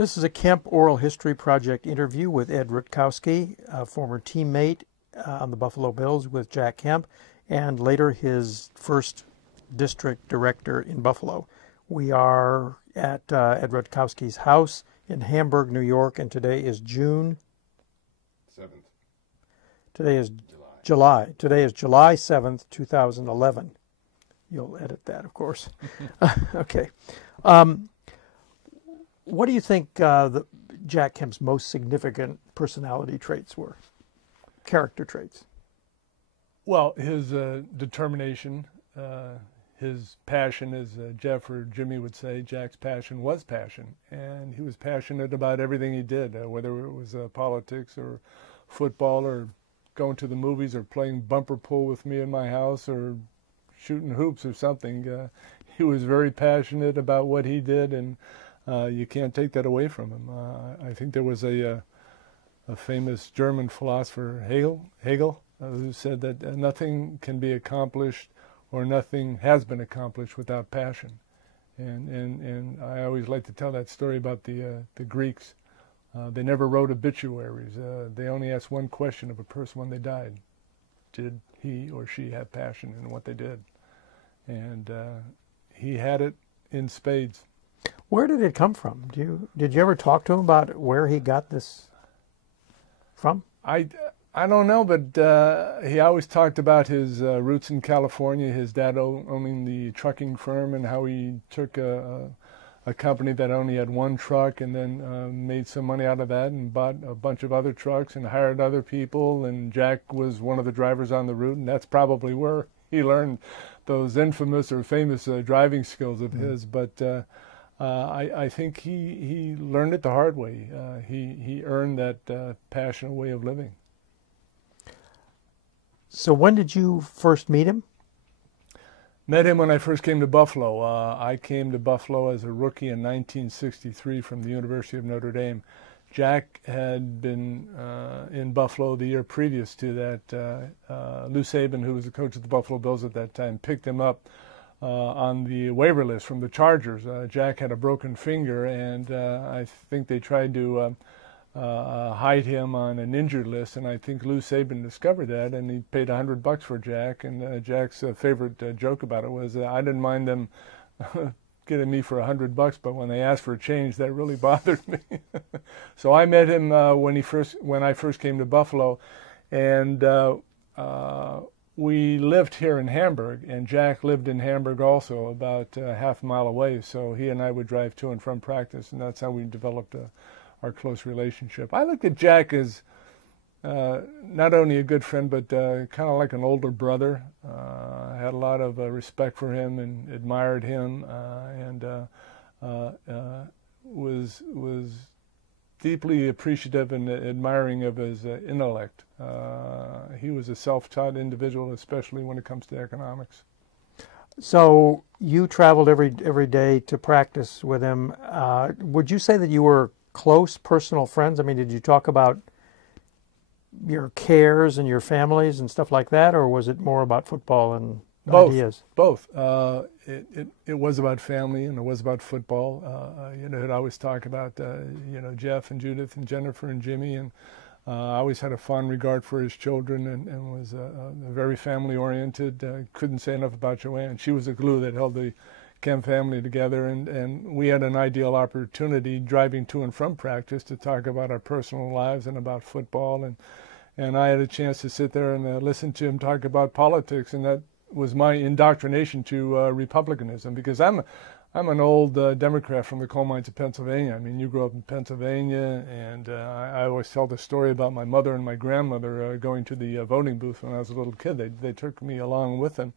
This is a Kemp Oral History Project interview with Ed Rutkowski, a former teammate on the Buffalo Bills with Jack Kemp, and later his first district director in Buffalo. We are at Ed Rutkowski's house in Hamburg, New York, and today is June 7th. Today is July. Today is July 7th, 2011. You'll edit that, of course. Okay. What do you think Jack Kemp's most significant personality traits were? Character traits. Well, his determination, his passion, as Jeff or Jimmy would say, Jack's passion was passion. And he was passionate about everything he did, whether it was politics or football or going to the movies or playing bumper pool with me in my house or shooting hoops or something. He was very passionate about what he did, and you can't take that away from him. I think there was a famous German philosopher, Hegel, who said that nothing can be accomplished or nothing has been accomplished without passion. And I always like to tell that story about the Greeks. They never wrote obituaries. They only asked one question of a person when they died. Did he or she have passion in what they did? And he had it in spades. Where did it come from? Did you ever talk to him about where he got this from? I don't know, but he always talked about his roots in California, his dad owning the trucking firm, and how he took a company that only had one truck and then made some money out of that and bought a bunch of other trucks and hired other people, and Jack was one of the drivers on the route, and that's probably where he learned those infamous or famous driving skills of his. But I think he learned it the hard way. He earned that passionate way of living. So when did you first meet him? Met him when I first came to Buffalo. I came to Buffalo as a rookie in 1963 from the University of Notre Dame. Jack had been in Buffalo the year previous to that. Lou Saban, who was the coach of the Buffalo Bills at that time, picked him up on the waiver list from the Chargers. Jack had a broken finger, and I think they tried to hide him on an injured list, and I think Lou Saban discovered that, and he paid $100 for Jack. And Jack's favorite joke about it was, I didn't mind them getting me for $100, but when they asked for a change, that really bothered me. So I met him when I first came to Buffalo, and we lived here in Hamburg, and Jack lived in Hamburg also, about half a mile away. So he and I would drive to and from practice, and that's how we developed our close relationship. I looked at Jack as not only a good friend, but kind of like an older brother. I had a lot of respect for him and admired him, and was deeply appreciative and admiring of his intellect. He was a self-taught individual, especially when it comes to economics. So you traveled every day to practice with him. Would you say that you were close personal friends? I mean, did you talk about your cares and your families and stuff like that, or was it more about football and ideas? Both. It was about family and it was about football. I'd always talk about Jeff and Judith and Jennifer and Jimmy, and I always had a fond regard for his children, and was very family oriented. Couldn't say enough about Joanne. She was the glue that held the Kemp family together, and we had an ideal opportunity driving to and from practice to talk about our personal lives and about football, and I had a chance to sit there and listen to him talk about politics, and that was my indoctrination to Republicanism, because I'm an old Democrat from the coal mines of Pennsylvania. I mean, you grew up in Pennsylvania, and I always tell the story about my mother and my grandmother going to the voting booth when I was a little kid. They took me along with them.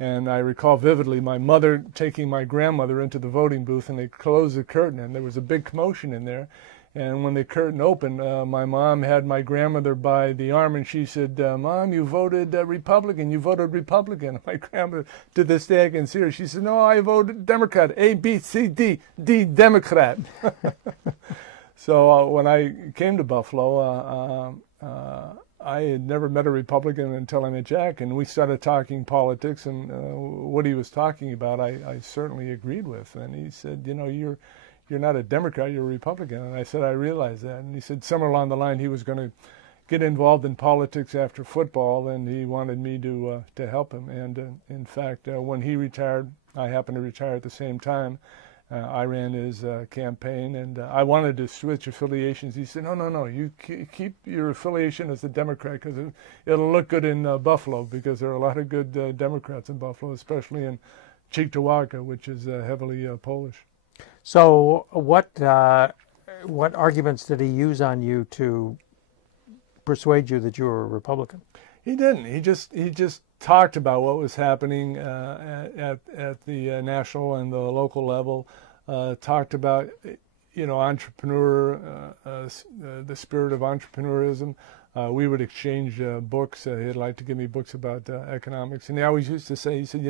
And I recall vividly my mother taking my grandmother into the voting booth, and they closed the curtain, and there was a big commotion in there. And when the curtain opened, my mom had my grandmother by the arm, and she said, "Mom, you voted Republican. You voted Republican." My grandmother, to this day I can see her, she said, "No, I voted Democrat. A, B, C, D, Democrat." So when I came to Buffalo, I had never met a Republican until I met Jack, and we started talking politics, and what he was talking about I certainly agreed with. And he said, "You know, you're you're not a Democrat, you're a Republican. And I said, I realize that. And he said somewhere along the line he was going to get involved in politics after football, and he wanted me to help him. And in fact, when he retired, I happened to retire at the same time. I ran his campaign, and I wanted to switch affiliations. He said, no, you keep your affiliation as a Democrat because it'll look good in Buffalo, because there are a lot of good Democrats in Buffalo, especially in Cheektowaga, which is heavily Polish. So what arguments did he use on you to persuade you that you were a Republican? He didn't. He just talked about what was happening at the national and the local level. Talked about, the spirit of entrepreneurism. We would exchange books. He'd like to give me books about economics, and he always used to say, he said,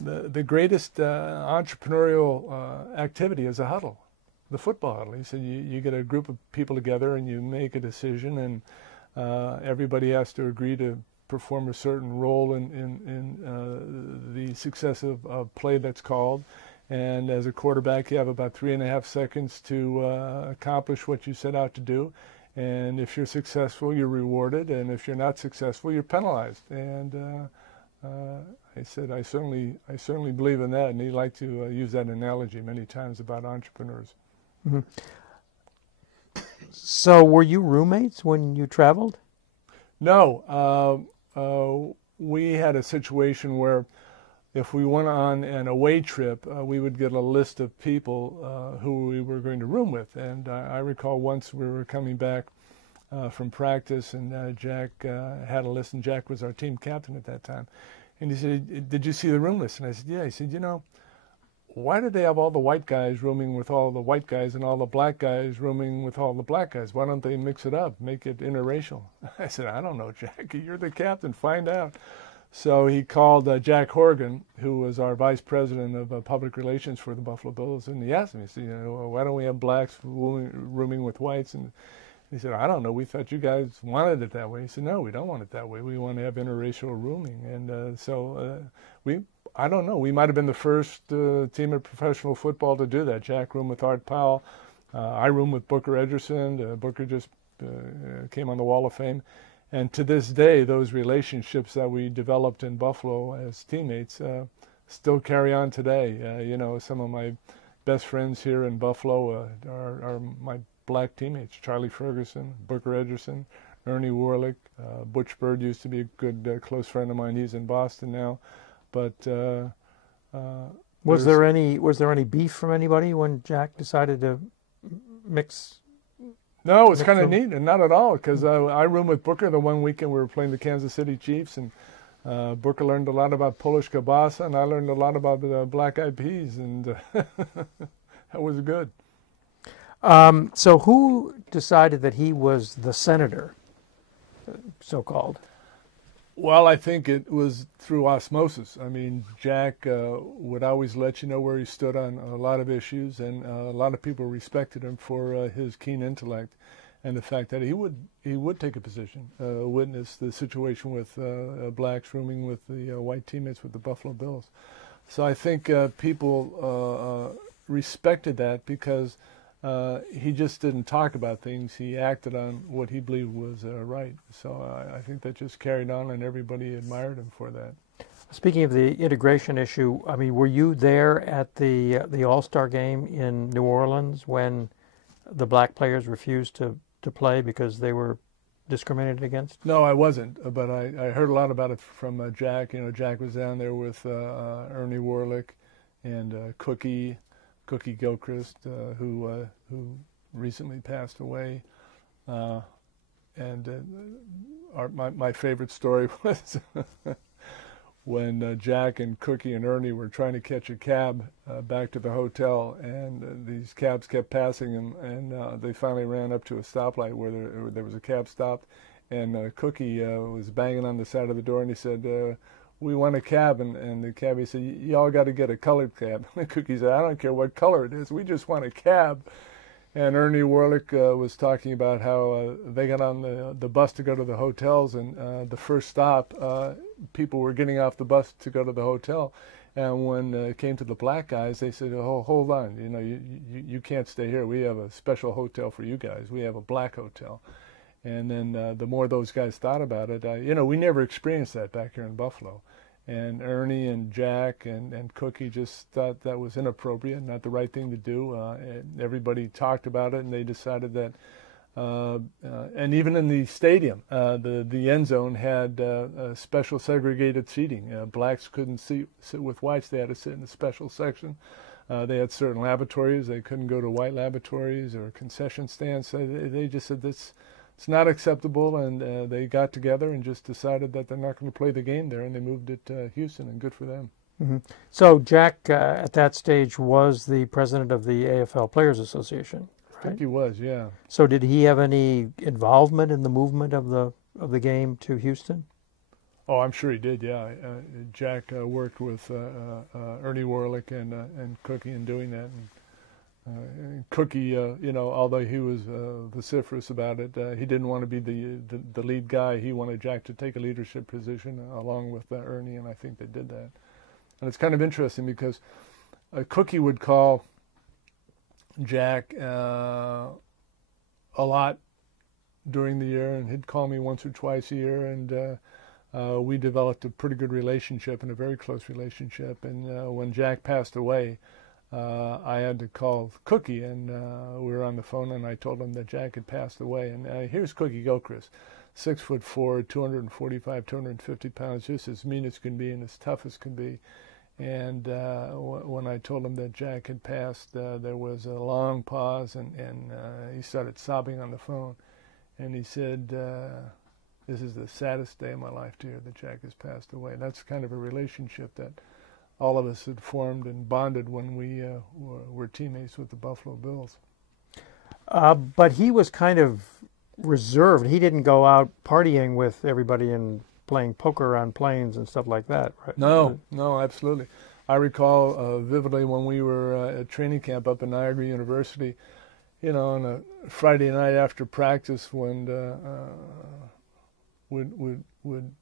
the greatest entrepreneurial activity is a huddle, the football huddle. He said you get a group of people together and you make a decision, and everybody has to agree to perform a certain role in the success of play that's called. And as a quarterback, you have about 3.5 seconds to accomplish what you set out to do. And if you're successful, you're rewarded. And if you're not successful, you're penalized. And I said, I certainly believe in that. And he liked to use that analogy many times about entrepreneurs. Mm-hmm. So were you roommates when you traveled? No. We had a situation where if we went on an away trip, we would get a list of people who we were going to room with. And I recall once we were coming back from practice, and Jack had a list, and Jack was our team captain at that time. And he said, "Did you see the room list?" And I said, "Yeah." He said, "Why did they have all the white guys rooming with all the white guys and all the black guys rooming with all the black guys? Why don't they mix it up, make it interracial?" I said, "I don't know, Jack. You're the captain. Find out." So he called Jack Horgan, who was our vice president of public relations for the Buffalo Bills, and he asked him, he said, "Why don't we have blacks rooming with whites?" And he said, "I don't know. We thought you guys wanted it that way." He said, "No, we don't want it that way. We want to have interracial rooming." And I don't know. We might have been the first team of professional football to do that. Jack roomed with Art Powell. I roomed with Booker Ederson. Booker just came on the Wall of Fame. And to this day, those relationships that we developed in Buffalo as teammates still carry on today. Some of my best friends here in Buffalo are my black teammates: Charlie Ferguson, Booker Ederson, Ernie Warlick. Butch Bird used to be a good close friend of mine. He's in Boston now. But was there any beef from anybody when Jack decided to mix? No, it's kind of neat, and not at all, because I roomed with Booker the one weekend we were playing the Kansas City Chiefs, and Booker learned a lot about Polish kielbasa, and I learned a lot about black eyed peas, and that was good. So who decided that he was the senator, so-called? Well, I think it was through osmosis. I mean, Jack would always let you know where he stood on a lot of issues, and a lot of people respected him for his keen intellect and the fact that he would take a position. Witness the situation with blacks rooming with the white teammates with the Buffalo Bills. So I think people respected that because he just didn't talk about things. He acted on what he believed was right. So I think that just carried on, and everybody admired him for that. Speaking of the integration issue, I mean, were you there at the All-Star game in New Orleans when the black players refused to play because they were discriminated against? No, I wasn't, but I heard a lot about it from Jack. Jack was down there with Ernie Warlick and Cookie Gilchrist, who recently passed away. My favorite story was when Jack and Cookie and Ernie were trying to catch a cab back to the hotel, and these cabs kept passing them, and they finally ran up to a stoplight where there was a cab stopped, and Cookie was banging on the side of the door, and he said, "We want a cab," and the cabbie said, "Y'all got to get a colored cab." And Cookie said, "I don't care what color it is, we just want a cab." And Ernie Warlick was talking about how they got on the bus to go to the hotels, and the first stop, people were getting off the bus to go to the hotel, And when it came to the black guys, they said, "Oh, hold on, you know, you can't stay here. We have a special hotel for you guys. We have a black hotel." And then the more those guys thought about it, you know, we never experienced that back here in Buffalo. And Ernie and Jack and Cookie just thought that was inappropriate, not the right thing to do. Everybody talked about it, and they decided that. And even in the stadium, the end zone had special segregated seating. Blacks couldn't sit with whites; they had to sit in a special section. They had certain lavatories; they couldn't go to white lavatories or concession stands. So they just said this. It's not acceptable, and they got together and just decided that they're not going to play the game there, and they moved it to Houston, and good for them. Mm-hmm. So Jack, at that stage, was the president of the AFL Players Association, right? I think he was, yeah. So did he have any involvement in the movement of the game to Houston? Oh, I'm sure he did, yeah. Jack worked with Ernie Warlick and Cookie in doing that. And Cookie, you know, although he was vociferous about it, he didn't want to be the lead guy. He wanted Jack to take a leadership position along with Ernie, and I think they did that. And it's kind of interesting because Cookie would call Jack a lot during the year, and he'd call me once or twice a year, and we developed a pretty good relationship and a very close relationship. And when Jack passed away, I had to call Cookie, and we were on the phone, and I told him that Jack had passed away. And here's Cookie Gilchrist, 6'4", 245, 250 pounds, just as mean as can be and as tough as can be. And when I told him that Jack had passed, there was a long pause, and he started sobbing on the phone. And he said, "This is the saddest day of my life to hear that Jack has passed away." That's kind of a relationship that all of us had formed and bonded when we were teammates with the Buffalo Bills. But he was kind of reserved. He didn't go out partying with everybody and playing poker on planes and stuff like that, right? No, absolutely. I recall vividly when we were at training camp up in Niagara University, you know, on a Friday night after practice when would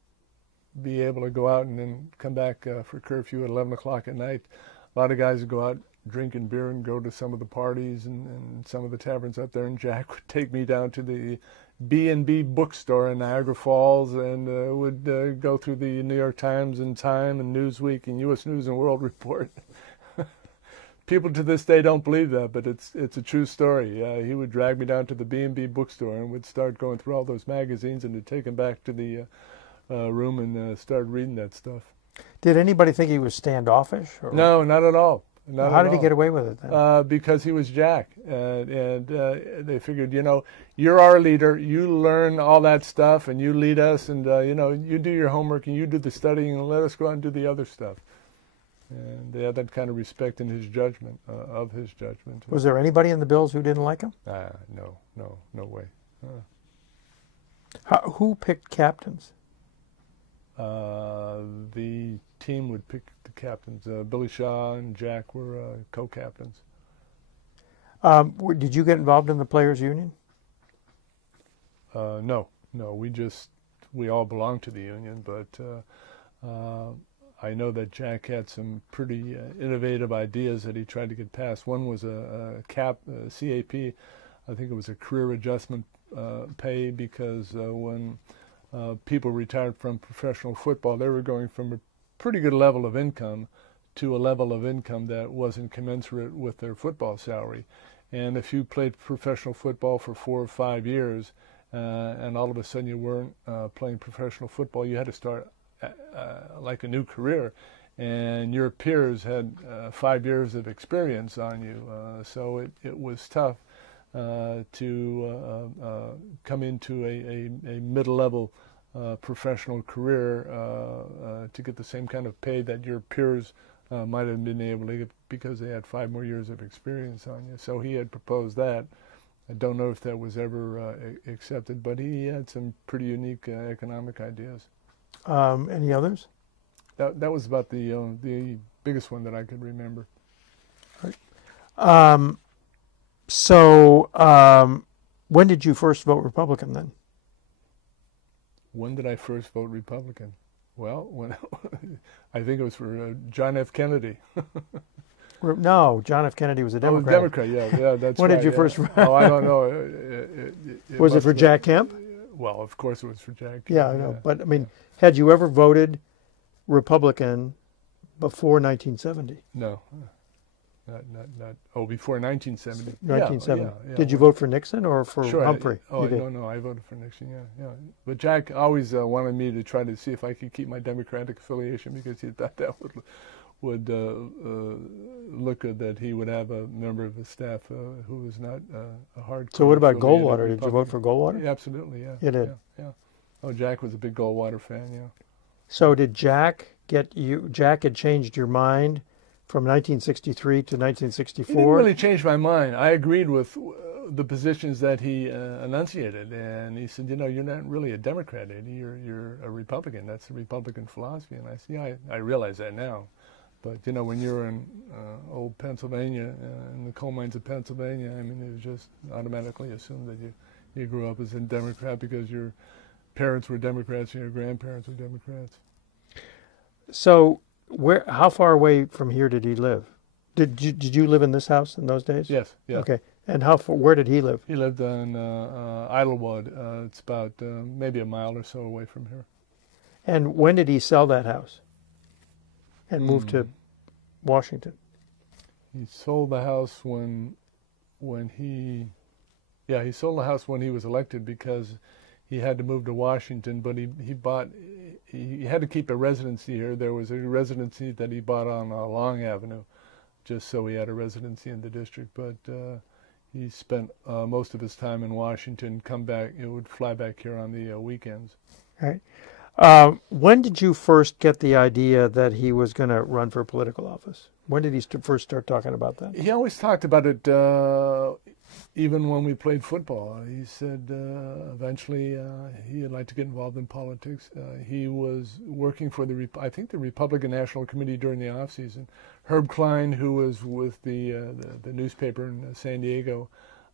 be able to go out and then come back for curfew at 11 o'clock at night. A lot of guys would go out drinking beer and go to some of the parties and some of the taverns up there, and Jack would take me down to the B&B bookstore in Niagara Falls and would go through the New York Times and Time and Newsweek and U.S. News and World Report. People to this day don't believe that, but it's a true story. He would drag me down to the B&B bookstore and would start going through all those magazines, and would take them back to the room and started reading that stuff. Did anybody think he was standoffish? Or? No, not at all. How did he get away with it then? Because he was Jack, and they figured, you know, you're our leader. You learn all that stuff, and you lead us, and you know, you do your homework and you do the studying, and let us go out and do the other stuff. And they had that kind of respect in his judgment, of his judgment. Was there anybody in the Bills who didn't like him? No way. Who picked captains? The team would pick the captains. Billy Shaw and Jack were co-captains. Did you get involved in the Players Union? No. We all belonged to the union, but I know that Jack had some pretty innovative ideas that he tried to get passed. One was a CAP, CAP. I think it was a career adjustment pay, because when people retired from professional football, they were going from a pretty good level of income to a level of income that wasn't commensurate with their football salary. And if you played professional football for 4 or 5 years, and all of a sudden you weren't playing professional football, you had to start like a new career. And your peers had 5 years of experience on you, so it was tough to come into a middle-level professional career to get the same kind of pay that your peers might have been able to get, because they had 5 more years of experience on you. So he had proposed that. I don't know if that was ever accepted, but he had some pretty unique economic ideas. Any others? That was about the biggest one that I could remember. Right. So when did you first vote Republican then? When did I first vote Republican? Well, when I think it was for John F. Kennedy. No, John F. Kennedy was a Democrat. Oh, Democrat, yeah, that's When right. did you first run? Oh, I don't know. Was it for Jack Kemp? Well, of course it was for Jack Kemp. Yeah, I know. But, I mean, had you ever voted Republican before 1970? No. Not. Oh, before 1970. 1970. Yeah. Did you vote for Nixon or for Humphrey? No, I voted for Nixon. Yeah. But Jack always wanted me to try to see if I could keep my Democratic affiliation because he thought that would look good, that he would have a member of his staff who was not a hardcore. So what about Goldwater? Did you vote for Goldwater? Yeah, absolutely. Yeah. You did. Yeah. Oh, Jack was a big Goldwater fan. Yeah. So did Jack get you? Jack had changed your mind from 1963 to 1964? He didn't really change my mind. I agreed with the positions that he enunciated, and he said, you're not really a Democrat, Eddie. You're a Republican. That's the Republican philosophy. And I said, yeah, I realize that now. But, when you're in old Pennsylvania, in the coal mines of Pennsylvania, I mean, it was just automatically assumed that you grew up as a Democrat because your parents were Democrats and your grandparents were Democrats. So how far away from here did he live? Did you live in this house in those days? Yes. Yeah. Okay. And where did he live? He lived in Idlewood. It's about maybe a mile or so away from here. And when did he sell that house and move to Washington? He sold the house when he sold the house when he was elected because he had to move to Washington, but he had to keep a residency here. There was a residency that he bought on Long Avenue, just so he had a residency in the district. But he spent most of his time in Washington. Would fly back here on the weekends. All right. When did you first get the idea that he was going to run for political office? When did he first start talking about that? He always talked about it, even when we played football. He said eventually he'd like to get involved in politics. He was working for the Republican National Committee during the off season. Herb Klein, who was with the newspaper in San Diego,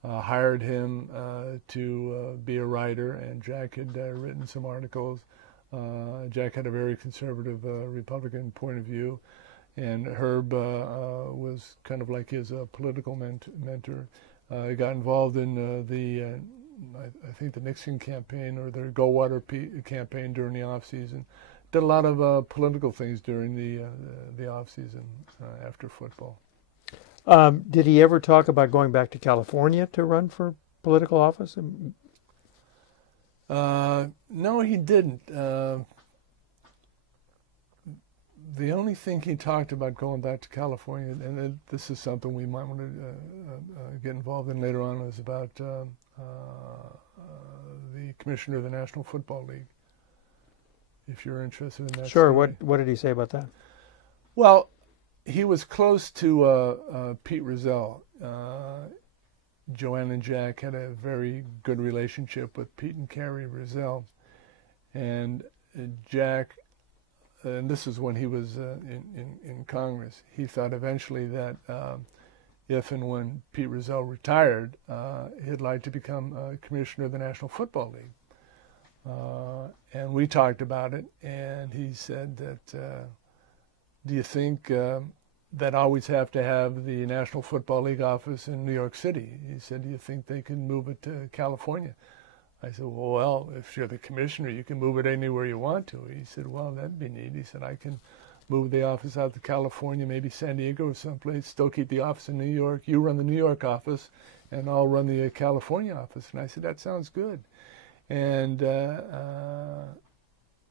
hired him to be a writer, and Jack had written some articles. Jack had a very conservative Republican point of view, and Herb was kind of like his political mentor. He got involved in I think the Nixon campaign or the Goldwater campaign during the off season. Did a lot of political things during the off season after football. Did he ever talk about going back to California to run for political office? No, he didn't. The only thing he talked about going back to California, and this is something we might want to get involved in later on, was about the commissioner of the National Football League. If you're interested in that. Sure. Story. What did he say about that? Well, he was close to Pete Rozelle. Joanne and Jack had a very good relationship with Pete and Carrie Rozelle, and Jack. And this is when he was in Congress. He thought eventually that if and when Pete Rozelle retired, he'd like to become commissioner of the National Football League. And we talked about it, and he said that, do you think that always have to have the National Football League office in New York City? He said, do you think they can move it to California? I said, well, if you're the commissioner, you can move it anywhere you want to. He said, well, that'd be neat. He said, I can move the office out to California, maybe San Diego or someplace, still keep the office in New York. You run the New York office, and I'll run the California office. And I said, that sounds good. And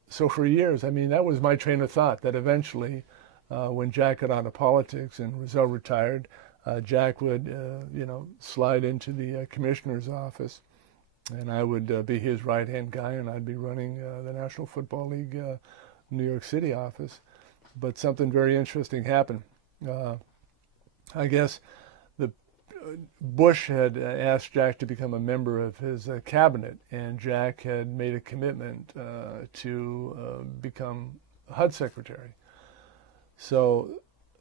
so for years, I mean, that was my train of thought, that eventually, when Jack got out of politics and Rozelle retired, Jack would, slide into the commissioner's office. And I would be his right-hand guy, and I'd be running the National Football League New York City office. But something very interesting happened. I guess Bush had asked Jack to become a member of his cabinet, and Jack had made a commitment to become HUD secretary. So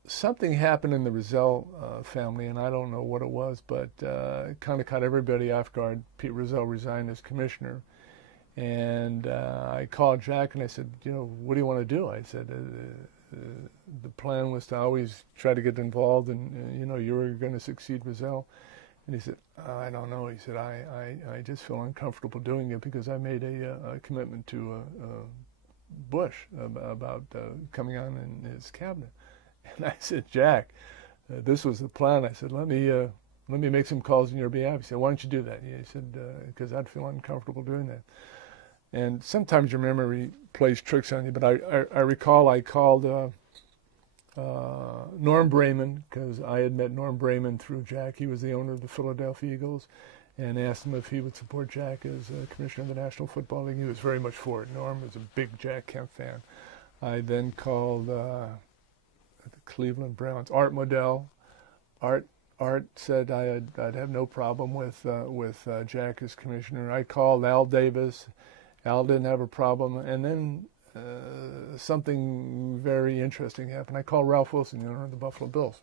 something happened in the Rozelle family, and I don't know what it was, but it kind of caught everybody off guard. Pete Rozelle resigned as commissioner, And I called Jack and I said, you know, what do you want to do? I said, the plan was to always try to get involved, and you know, you were going to succeed Rizal. And he said, I don't know. He said, I just feel uncomfortable doing it because I made a commitment to Bush about coming on in his cabinet. And I said, Jack, this was the plan. I said, let me make some calls on your behalf. He said, why don't you do that? He said, because I'd feel uncomfortable doing that. And sometimes your memory plays tricks on you, but I recall I called Norm Brayman, because I had met Norm Brayman through Jack. He was the owner of the Philadelphia Eagles, and asked him if he would support Jack as commissioner of the National Football League. He was very much for it. Norm was a big Jack Kemp fan. I then called the Cleveland Browns, Art Modell. Art said I'd have no problem with Jack as commissioner. I called Al Davis. Al didn't have a problem. And then something very interesting happened. I called Ralph Wilson, the owner of the Buffalo Bills.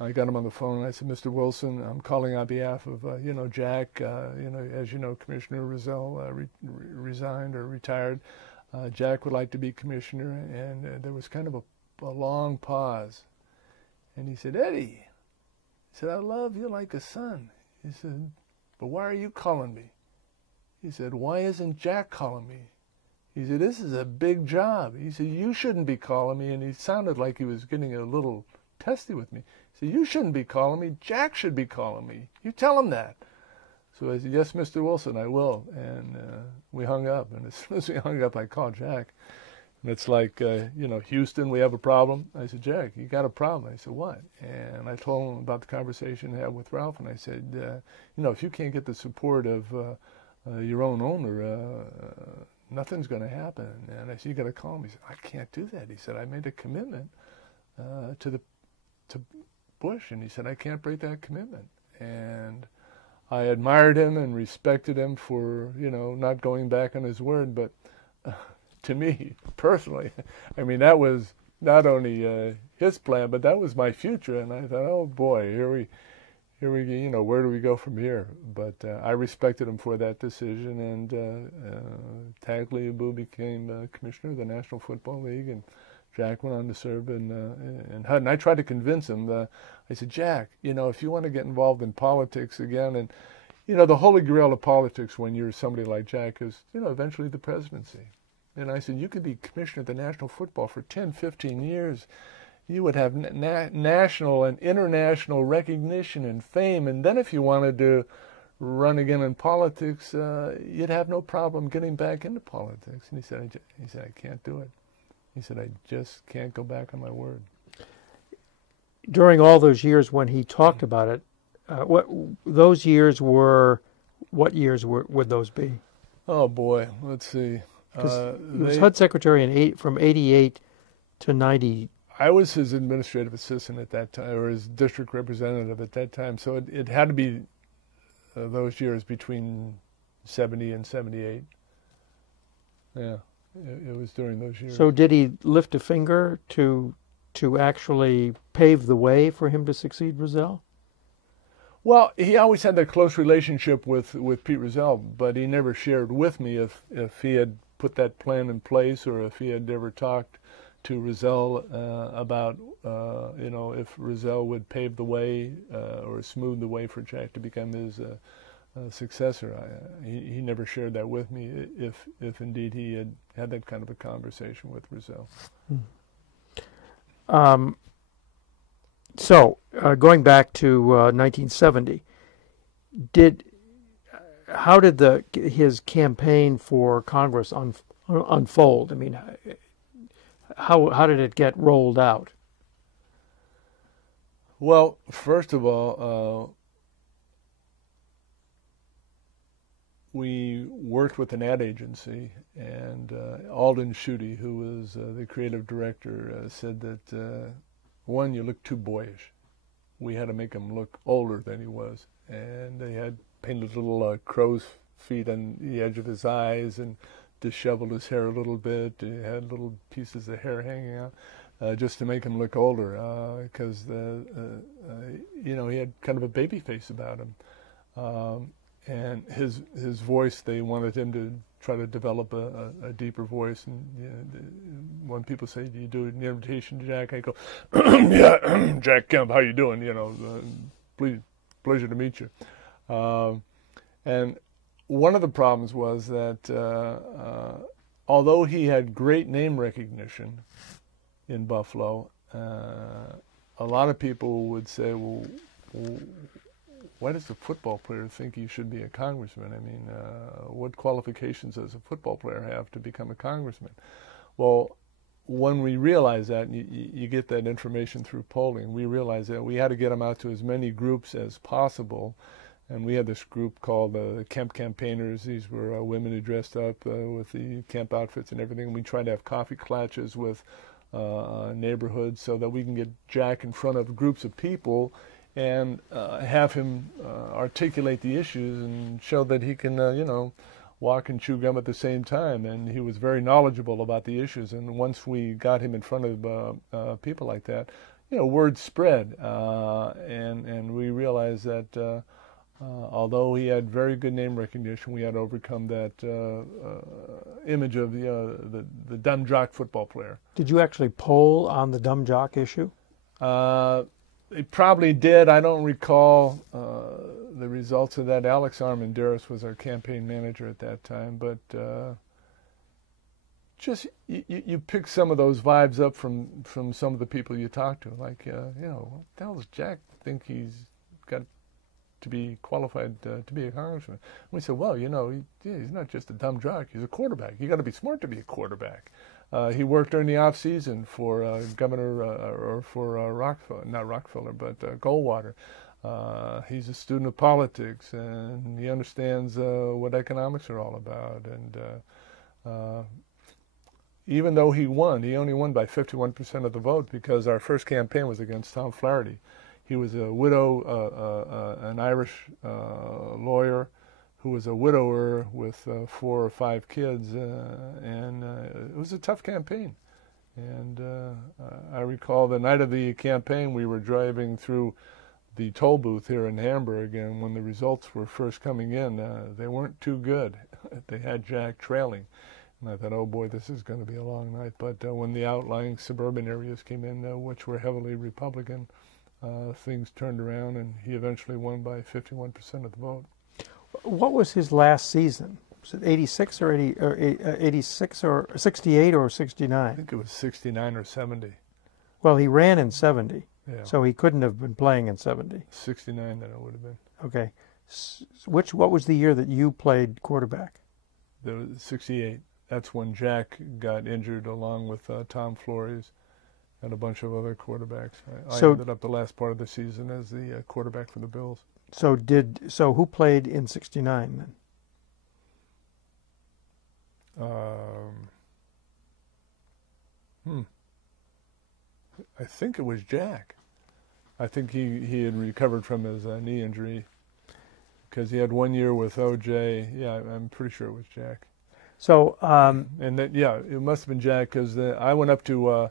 I got him on the phone and I said, Mr. Wilson, I'm calling on behalf of, Jack. As you know, Commissioner Rizal resigned or retired. Jack would like to be commissioner. And there was kind of a long pause. And he said, Eddie, he said, I love you like a son. He said, but why are you calling me? He said, why isn't Jack calling me? He said, this is a big job. He said, you shouldn't be calling me. And he sounded like he was getting a little testy with me. He said, you shouldn't be calling me. Jack should be calling me. You tell him that. So I said, yes, Mr. Wilson, I will. And we hung up. And as soon as we hung up, I called Jack. And it's like, Houston, we have a problem. I said, Jack, you got a problem. I said, what? And I told him about the conversation I had with Ralph. And I said, if you can't get the support of your own owner, nothing's going to happen. And I said, you got to call him. He said, I can't do that. He said, I made a commitment to Bush. And he said, I can't break that commitment. And I admired him and respected him for, not going back on his word. But to me, personally, I mean, that was not only his plan, but that was my future. And I thought, oh, boy, here we, where do we go from here? But I respected him for that decision, and Tagliabue became commissioner of the National Football League, and Jack went on to serve in HUD. And I tried to convince him. I said, Jack, if you want to get involved in politics again, and the holy grail of politics when you're somebody like Jack is, eventually the presidency. And I said, you could be commissioner of the National Football for 10, 15 years. You would have national and international recognition and fame. And then if you wanted to run again in politics, you'd have no problem getting back into politics. And he said, I can't do it. He said, I just can't go back on my word. During all those years when he talked about it, what years would those be? Oh, boy. Let's see. He was HUD secretary from 88 to 90. I was his administrative assistant at that time, or his district representative at that time. So it had to be those years between 70 and 78. Yeah, it was during those years. So did he lift a finger to actually pave the way for him to succeed Rizal? Well, he always had that close relationship with Pete Rizal, but he never shared with me if he had put that plan in place or if he had ever talked to Rizal about, if Rizal would pave the way or smooth the way for Jack to become his successor. He never shared that with me, if indeed he had that kind of a conversation with Rizal. So, going back to 1970, how did his campaign for Congress unfold? I mean, how did it get rolled out? Well, first of all, we worked with an ad agency, and Alden Schutte, who was the creative director, said that, one, you look too boyish. We had to make him look older than he was. And they had painted little crow's feet on the edge of his eyes and disheveled his hair a little bit. He had little pieces of hair hanging out just to make him look older because, he had kind of a baby face about him. and his voice, they wanted him to try to develop a deeper voice. And when people say, "Do you do an invitation to Jack?" I go, "Yeah, Jack Kemp, how you doing? Pleasure to meet you." And one of the problems was that although he had great name recognition in Buffalo, a lot of people would say, well, why does a football player think he should be a congressman? I mean, what qualifications does a football player have to become a congressman? Well, when we realized that, and you get that information through polling, we realized that we had to get him out to as many groups as possible. And we had this group called the Kemp Campaigners. These were women who dressed up with the Kemp outfits and everything. And we tried to have coffee clutches with neighborhoods so that we can get Jack in front of groups of people and have him articulate the issues and show that he can, walk and chew gum at the same time. And he was very knowledgeable about the issues. And once we got him in front of people like that, word spread. And we realized that although he had very good name recognition, we had to overcome that image of the dumb jock football player. Did you actually poll on the dumb jock issue? It probably did. I don't recall the results of that. Alex Armandaris was our campaign manager at that time, but just you pick some of those vibes up from some of the people you talk to. Like, what the hell does Jack think he's got to be qualified to be a congressman? And we said, well, he's not just a dumb jock. He's a quarterback. You got to be smart to be a quarterback. He worked during the off season for Governor or for Rockefeller, not Rockefeller, but Goldwater. He's a student of politics, and he understands what economics are all about. And even though he only won by 51% of the vote because our first campaign was against Tom Flaherty. He was a widow, an Irish lawyer who was a widower with 4 or 5 kids, and it was a tough campaign. And I recall the night of the campaign, we were driving through the toll booth here in Hamburg, and when the results were first coming in, they weren't too good. They had Jack trailing. And I thought, oh boy, this is going to be a long night. But when the outlying suburban areas came in, which were heavily Republican, things turned around, and he eventually won by 51% of the vote. What was his last season? Was it 86 or 86 or 68 or 69? I think it was 69 or 70. Well, he ran in 70, yeah. So he couldn't have been playing in 70. 69 then it would have been. Okay. What was the year that you played quarterback? There was 68. That's when Jack got injured along with Tom Flores and a bunch of other quarterbacks. I ended up the last part of the season as the quarterback for the Bills. So who played in 69 then? I think it was Jack. I think he had recovered from his knee injury because he had 1 year with OJ. Yeah, I'm pretty sure it was Jack. So and that, yeah, it must have been Jack because I went up to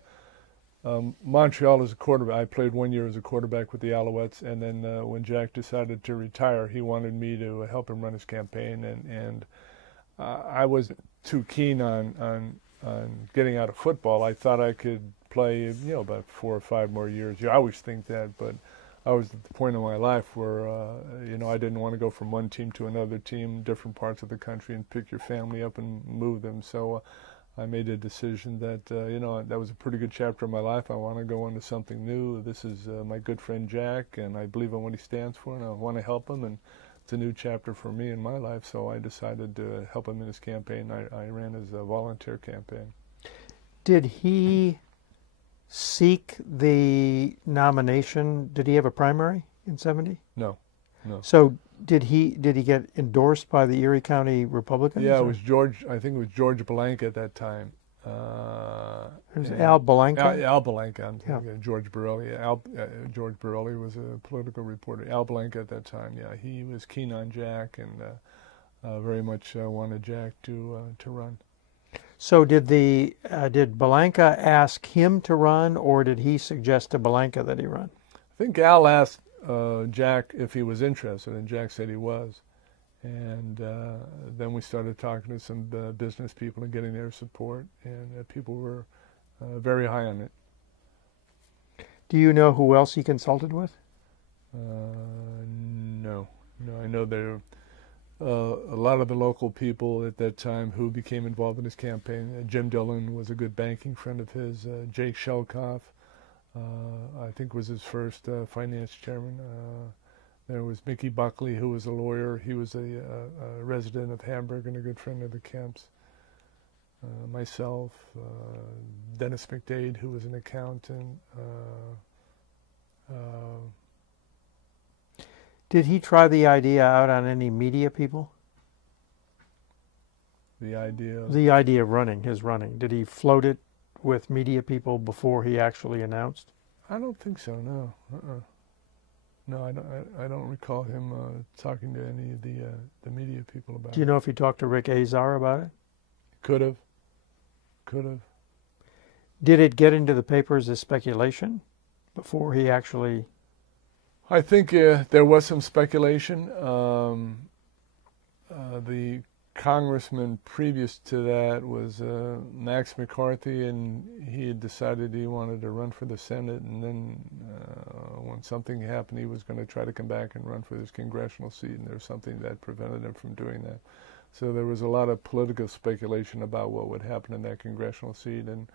Montreal as a quarterback. I played 1 year as a quarterback with the Alouettes, and then when Jack decided to retire, he wanted me to help him run his campaign, and I wasn't too keen on getting out of football. I thought I could play, about 4 or 5 more years. I always think that, but I was at the point in my life where, I didn't want to go from one team to another team, different parts of the country, and pick your family up and move them. So I made a decision that, that was a pretty good chapter of my life. I want to go into something new. This is my good friend Jack, and I believe in what he stands for, and I want to help him. And it's a new chapter for me in my life, so I decided to help him in his campaign. I ran his volunteer campaign. Did he seek the nomination? Did he have a primary in 70? No. So did he get endorsed by the Erie County Republicans? Yeah, it was George. I think it was George Blank at that time. It was Al Belanca? Al Belanca. I'm thinking George Borelli. George Borelli was a political reporter. Al Belanca at that time. Yeah, he was keen on Jack and very much wanted Jack to run. So did Belanca ask him to run, or did he suggest to Belanca that he run? I think Al asked Jack if he was interested, and Jack said he was. And then we started talking to some business people and getting their support, and people were very high on it. Do you know who else he consulted with? No. I know there a lot of the local people at that time who became involved in his campaign. Jim Dillon was a good banking friend of his. Jake Shelkoff, I think, was his first finance chairman. There was Mickey Buckley, who was a lawyer. He was a resident of Hamburg and a good friend of the Kemps. Myself, Dennis McDade, who was an accountant. Did he try the idea out on any media people? The idea of running, his running. Did he float it with media people before he actually announced? I don't think so. No. No, I don't recall him talking to any of the media people about it. Do you know if he talked to Rick Azar about it? Could have. Did it get into the papers as speculation before he actually? I think there was some speculation. The congressman previous to that was Max McCarthy, and he had decided he wanted to run for the Senate, and then when something happened, he was going to try to come back and run for this congressional seat, and there was something that prevented him from doing that. So there was a lot of political speculation about what would happen in that congressional seat, and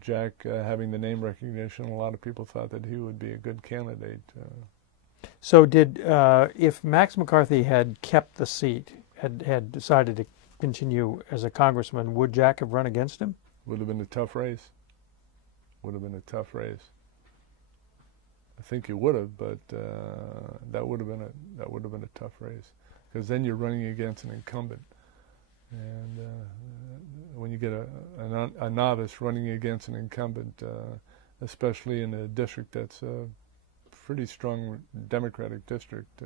Jack having the name recognition, a lot of people thought that he would be a good candidate. So if Max McCarthy had kept the seat, had decided to continue as a congressman, would Jack have run against him? Would have been a tough race. I think he would have, but that would have been a tough race, because then you're running against an incumbent, and when you get a novice running against an incumbent, especially in a district that's a pretty strong Democratic district,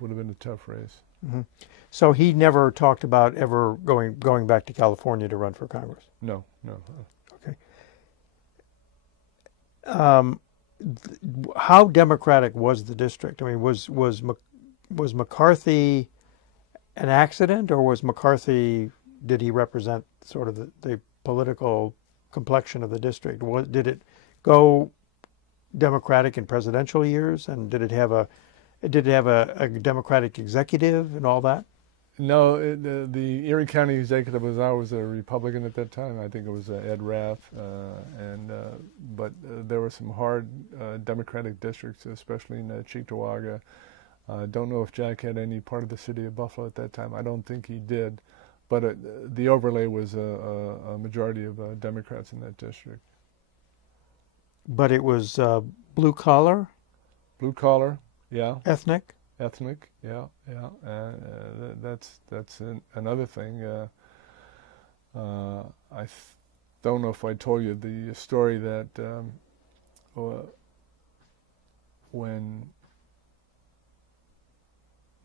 would have been a tough race. Mm-hmm. So he never talked about ever going back to California to run for Congress? No. Okay. How Democratic was the district? I mean, was McCarthy an accident, or was McCarthy, did he represent sort of the political complexion of the district? Did it go Democratic in presidential years, and did it have a Democratic executive and all that? No, the Erie County executive was always a Republican at that time. I think it was Ed Rath, but there were some hard Democratic districts, especially in Cheektowaga. I don't know if Jack had any part of the city of Buffalo at that time. I don't think he did, but the overlay was a majority of Democrats in that district. But it was blue collar? Blue collar, yeah. Ethnic, yeah. That's another thing. I don't know if I told you the story that when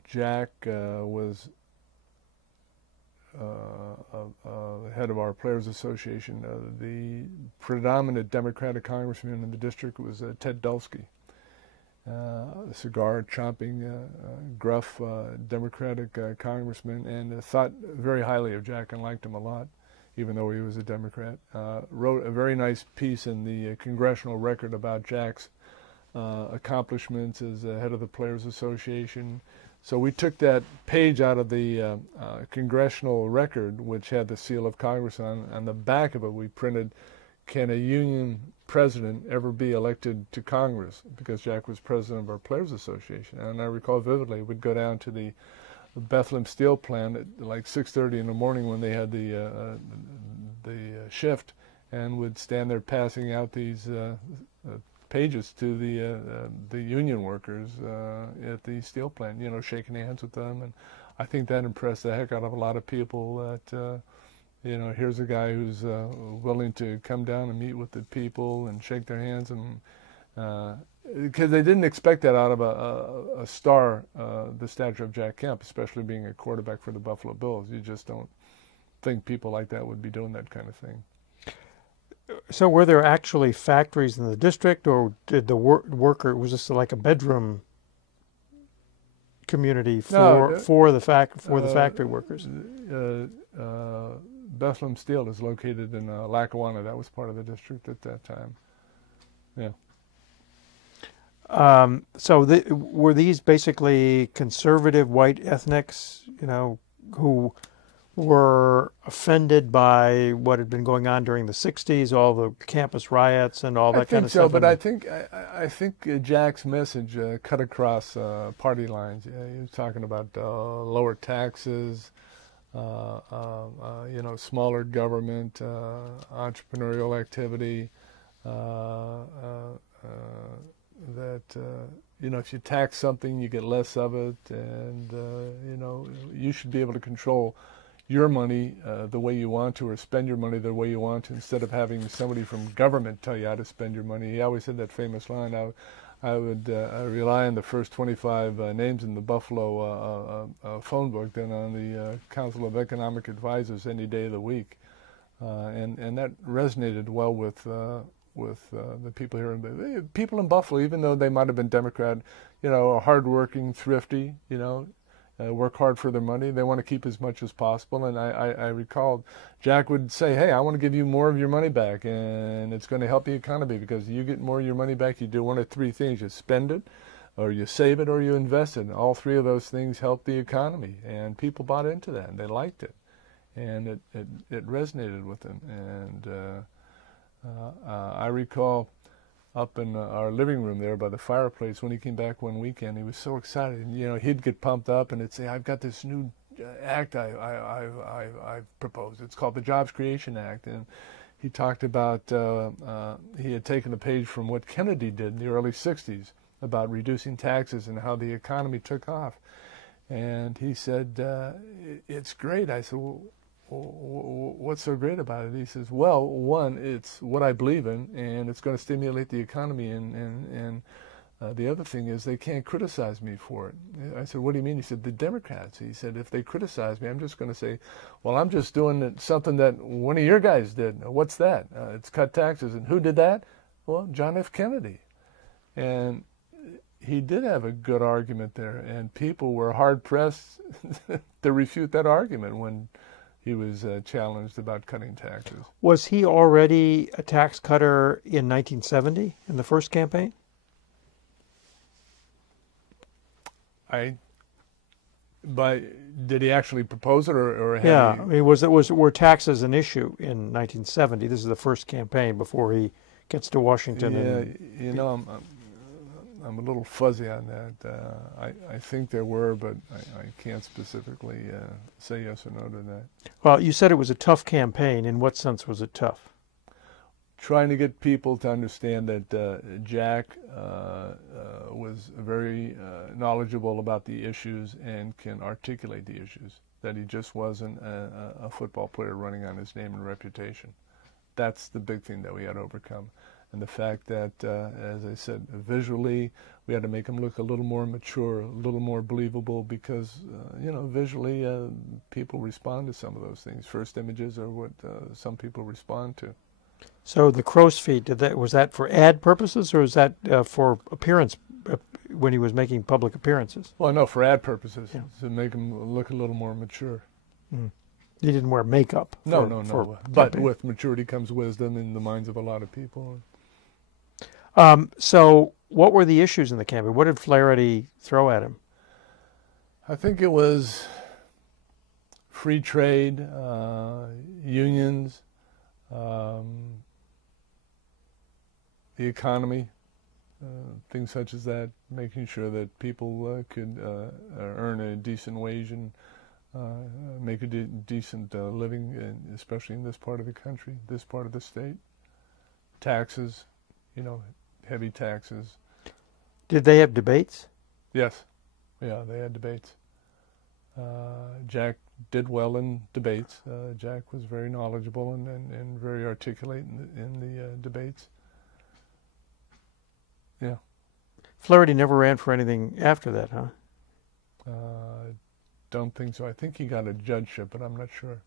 Jack was head of our Players Association, the predominant Democratic congressman in the district was Ted Dulski, a cigar-chomping, gruff Democratic congressman, and thought very highly of Jack and liked him a lot, even though he was a Democrat. Wrote a very nice piece in the Congressional Record about Jack's accomplishments as head of the Players Association. So we took that page out of the Congressional Record, which had the seal of Congress on. On the back of it, we printed, "Can a union president ever be elected to Congress?" Because Jack was president of our Players Association. And I recall vividly, we'd go down to the Bethlehem Steel plant at like 6:30 in the morning when they had the shift, and would stand there passing out these pages to the union workers at the steel plant, shaking hands with them. And I think that impressed the heck out of a lot of people that, here's a guy who's willing to come down and meet with the people and shake their hands, and because they didn't expect that out of a star the stature of Jack Kemp, especially being a quarterback for the Buffalo Bills. You just don't think people like that would be doing that kind of thing. So were there actually factories in the district, or did the worker, was this like a bedroom community No, for the factory workers? Bethlehem Steel is located in Lackawanna. That was part of the district at that time. Yeah. So were these basically conservative white ethnics, who were offended by what had been going on during the 60s, all the campus riots and all that kind of stuff? But I think Jack's message cut across party lines. He was talking about lower taxes, smaller government, entrepreneurial activity, that if you tax something, you get less of it, and you should be able to control your money the way you want to, or spend your money the way you want to, instead of having somebody from government tell you how to spend your money. He always had that famous line, I would rely on the first 25 names in the Buffalo phone book than on the Council of Economic Advisors any day of the week. And that resonated well with the people here, people in Buffalo, even though they might have been Democrat, are hardworking, thrifty, work hard for their money. They want to keep as much as possible. And I recalled Jack would say, hey, I want to give you more of your money back, and it's going to help the economy, because you get more of your money back. You do one of three things: you spend it, or you save it, or you invest it. And all three of those things help the economy. And people bought into that, and they liked it. And it resonated with them. And I recall up in our living room there by the fireplace, when he came back one weekend, he was so excited. And, he'd get pumped up and he'd say, I've got this new act I've proposed. It's called the Jobs Creation Act. And he talked about, he had taken a page from what Kennedy did in the early 60s about reducing taxes and how the economy took off. And he said, it's great. I said, well, what's so great about it? He says, well, one, it's what I believe in, and it's going to stimulate the economy, and the other thing is they can't criticize me for it. I said, what do you mean? He said, the Democrats. He said, if they criticize me, I'm just going to say, well, I'm just doing something that one of your guys did. What's that? It's cut taxes. And who did that? Well, John F. Kennedy. And he did have a good argument there, and people were hard-pressed to refute that argument when he was challenged about cutting taxes. Was he already a tax cutter in 1970 in the first campaign? Did he actually propose it, or yeah? I mean, were taxes an issue in 1970? This is the first campaign before he gets to Washington. Yeah, I'm a little fuzzy on that. I think there were, but I can't specifically say yes or no to that. Well, you said it was a tough campaign. In what sense was it tough? Trying to get people to understand that Jack was very knowledgeable about the issues and can articulate the issues, that he just wasn't a football player running on his name and reputation. That's the big thing that we had to overcome. And the fact that, as I said, visually, we had to make him look a little more mature, a little more believable, because, visually, people respond to some of those things. First images are what some people respond to. So the crow's feet, was that for ad purposes, or was that for appearance, when he was making public appearances? Well, no, for ad purposes, to make him look a little more mature. Mm. He didn't wear makeup. No. But with maturity comes wisdom in the minds of a lot of people. So what were the issues in the campaign? What did Flaherty throw at him? I think it was free trade, unions, the economy, things such as that, making sure that people could earn a decent wage and make a decent living, especially in this part of the country, this part of the state. Taxes, heavy taxes. Did they have debates? Yes. Yeah, they had debates. Jack did well in debates. Jack was very knowledgeable and very articulate in the debates. Yeah. Flaherty never ran for anything after that, huh? Don't think so. I think he got a judgeship, but I'm not sure.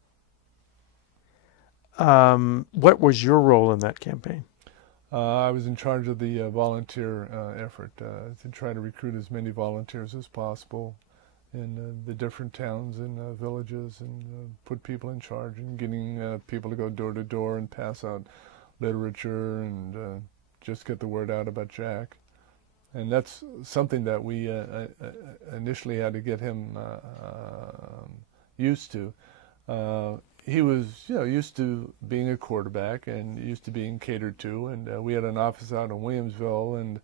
What was your role in that campaign? I was in charge of the volunteer effort to try to recruit as many volunteers as possible. in the different towns and villages, and put people in charge, and getting people to go door to door and pass out literature and just get the word out about Jack. And that's something that we initially had to get him used to. He was, used to being a quarterback and used to being catered to. And we had an office out in Williamsville, and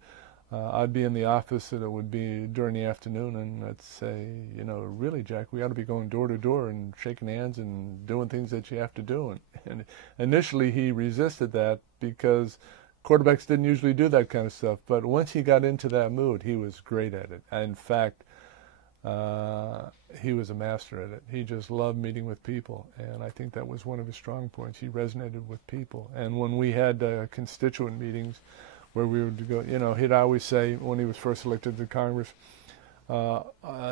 I'd be in the office, and it would be during the afternoon, and I'd say, really, Jack, we ought to be going door to door and shaking hands and doing things that you have to do. And initially, he resisted that because quarterbacks didn't usually do that kind of stuff. But once he got into that mood, he was great at it. In fact, he was a master at it. He just loved meeting with people, and I think that was one of his strong points. He resonated with people. And when we had constituent meetings where we would go, he'd always say, when he was first elected to Congress,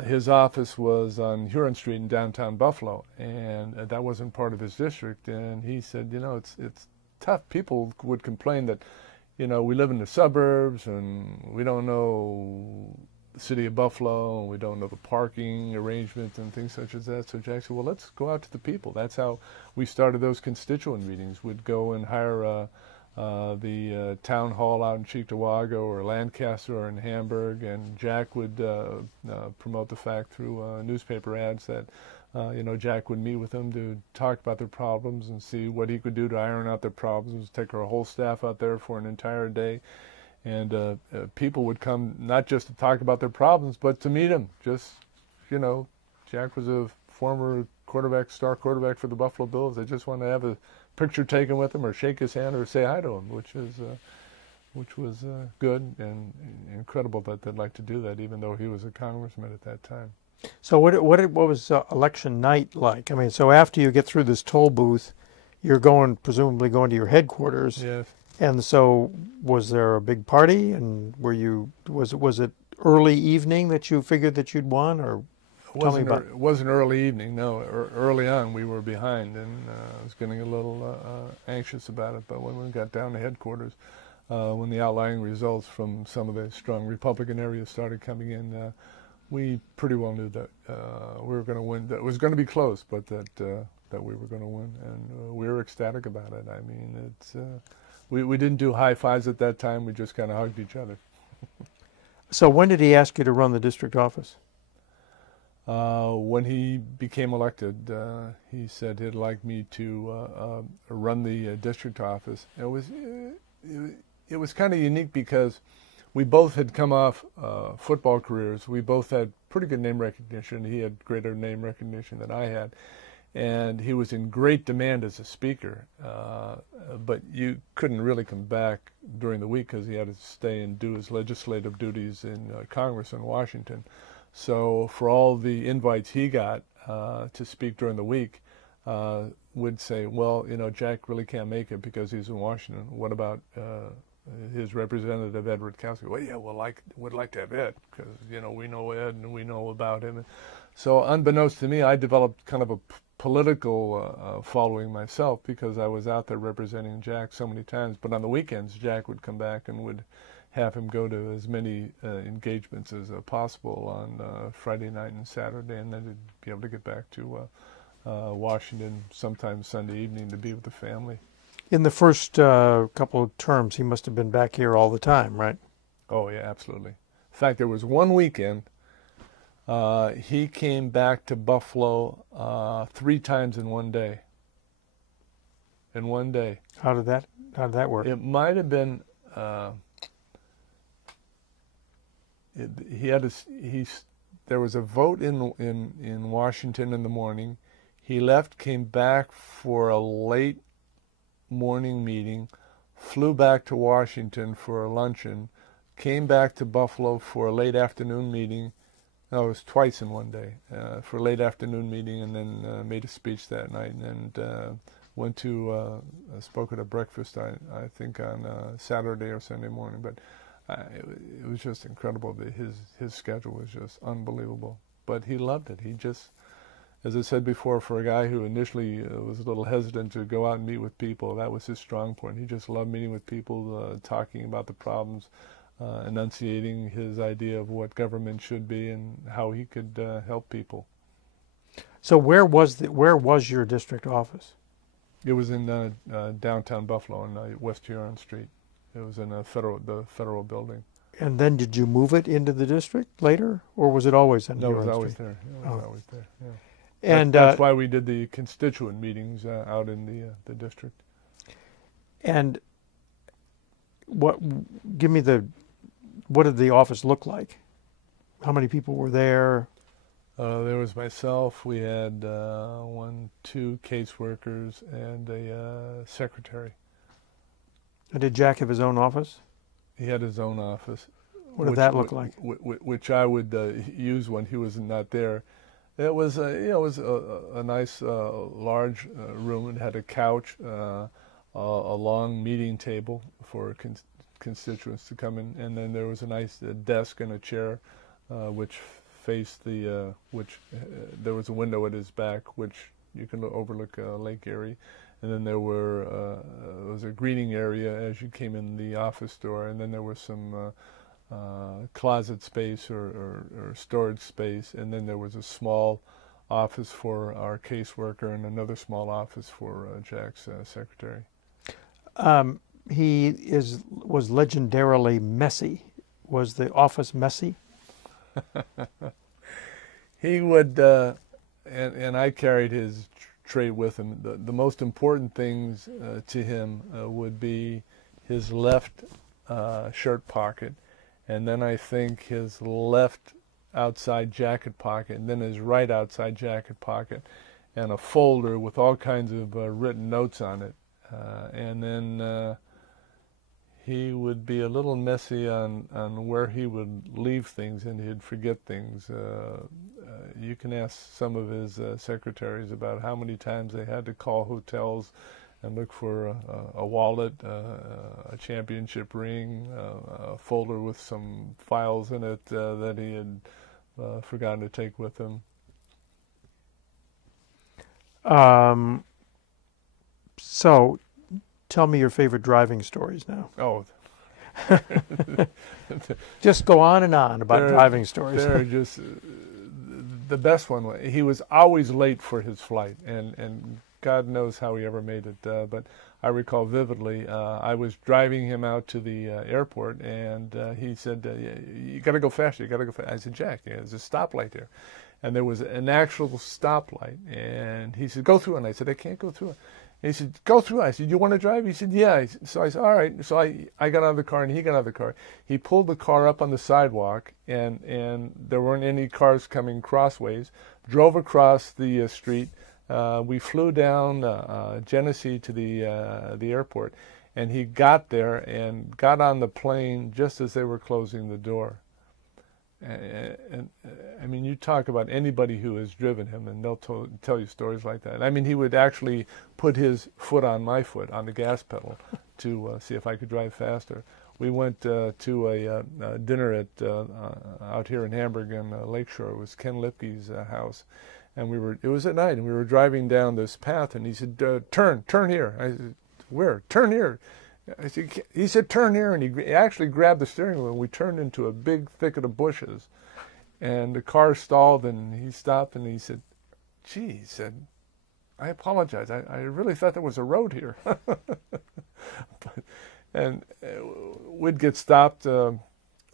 his office was on Huron Street in downtown Buffalo, and that wasn't part of his district. And he said, it's tough. People would complain that, we live in the suburbs and we don't know the city of Buffalo, and we don't know the parking arrangements and things such as that. So Jack said, well, let's go out to the people. That's how we started those constituent meetings. We'd go and hire the town hall out in Cheektowaga or Lancaster or in Hamburg, and Jack would promote the fact through newspaper ads that Jack would meet with them to talk about their problems and see what he could do to iron out their problems. Take our whole staff out there for an entire day, and people would come not just to talk about their problems, but to meet him. Just, Jack was a former star quarterback for the Buffalo Bills. They just wanted to have a picture taken with him or shake his hand or say hi to him, which was good and incredible that they'd like to do that, even though he was a congressman at that time. So what was election night like? I mean, so after you get through this toll booth, you're presumably going to your headquarters. Yes. And so was there a big party, and was it early evening that you figured that you'd won, or It wasn't early evening, no. Early on, we were behind, and I was getting a little anxious about it. But when we got down to headquarters, when the outlying results from some of the strong Republican areas started coming in, we pretty well knew that we were going to win. That it was going to be close, but that we were going to win, and we were ecstatic about it. I mean, we didn't do high fives at that time. We just kind of hugged each other. So when did he ask you to run the district office? When he became elected, he said he'd like me to run the district office. It was kind of unique because we both had come off football careers. We both had pretty good name recognition. He had greater name recognition than I had, and he was in great demand as a speaker. But you couldn't really come back during the week because he had to stay and do his legislative duties in Congress in Washington. So for all the invites he got to speak during the week, would say, well, Jack really can't make it because he's in Washington. What about his representative, Ed Rutkowski? Well, yeah, would like to have Ed because, we know Ed and we know about him. So unbeknownst to me, I developed kind of a political following myself because I was out there representing Jack so many times. But on the weekends, Jack would come back and would have him go to as many engagements as possible on Friday night and Saturday, and then he'd be able to get back to Washington sometime Sunday evening to be with the family. In the first couple of terms, he must have been back here all the time, right? Oh, yeah, absolutely. In fact, there was one weekend he came back to Buffalo 3 times in one day. In one day. How did that work? It might have been... there was a vote in Washington in the morning. He left, came back for a late morning meeting, flew back to Washington for a luncheon, came back to Buffalo for a late afternoon meeting. No, it was twice in one day, for a late afternoon meeting, and then made a speech that night, and went to, spoke at a breakfast, I think on Saturday or Sunday morning, but it was just incredible. His schedule was just unbelievable, but he loved it. He just, as I said before, for a guy who initially was a little hesitant to go out and meet with people, that was his strong point. He just loved meeting with people, talking about the problems. enunciating his idea of what government should be and how he could help people. So where was your district office? It was in downtown Buffalo on West Huron Street. It was in the federal building. And then did you move it into the district later, or was it always in No, it Huron was always Street? there. It was always there. Yeah. And that's why we did the constituent meetings out in the district. And what did the office look like? How many people were there? There was myself. We had 2 caseworkers and a secretary. And did Jack have his own office? He had his own office. What did that look like? Which I would use when he was not there. It was a nice large room. It had a couch, a long meeting table for constituents to come in, and then there was a nice desk and a chair, which faced there was a window at his back, which you can overlook Lake Erie, and then there was a greeting area as you came in the office door, and then there was some closet space or storage space, and then there was a small office for our caseworker and another small office for Jack's secretary. He was legendarily messy. Was the office messy? He would, and I carried his trait with him. The most important things to him would be his left shirt pocket, and then I think his left outside jacket pocket, and then his right outside jacket pocket, and a folder with all kinds of written notes on it. And then he would be a little messy on where he would leave things, and he'd forget things. You can ask some of his secretaries about how many times they had to call hotels and look for a wallet, a championship ring, a folder with some files in it that he had forgotten to take with him. So, tell me your favorite driving stories now. Oh. Just go on and on about driving stories. They're just the best one. He was always late for his flight, and God knows how he ever made it. But I recall vividly, I was driving him out to the airport, and he said, "You got to go faster. You got to go faster." I said, "Jack, there's a stoplight there," and there was an actual stoplight, and he said, "Go through it." And I said, "I can't go through it." And he said, "Go through." I said, "You want to drive?" He said, "Yeah." So I said, "All right." So I got out of the car and he got out of the car. He pulled the car up on the sidewalk, and there weren't any cars coming crossways. Drove across the street. We flew down Genesee to the airport, and he got there and got on the plane just as they were closing the door. And I mean, you talk about anybody who has driven him, and they'll tell you stories like that. I mean, he would actually put his foot on my foot, on the gas pedal, to see if I could drive faster. We went to a dinner at out here in Hamburg on Lakeshore. It was Ken Lipke's house, and it was at night, and we were driving down this path, and he said, turn here. I said, "Where? Turn here." He said, "Turn here," and he actually grabbed the steering wheel, and we turned into a big thicket of bushes, and the car stalled, and he stopped, and he said, "Gee," he said, "I apologize. I really thought there was a road here." And we'd get stopped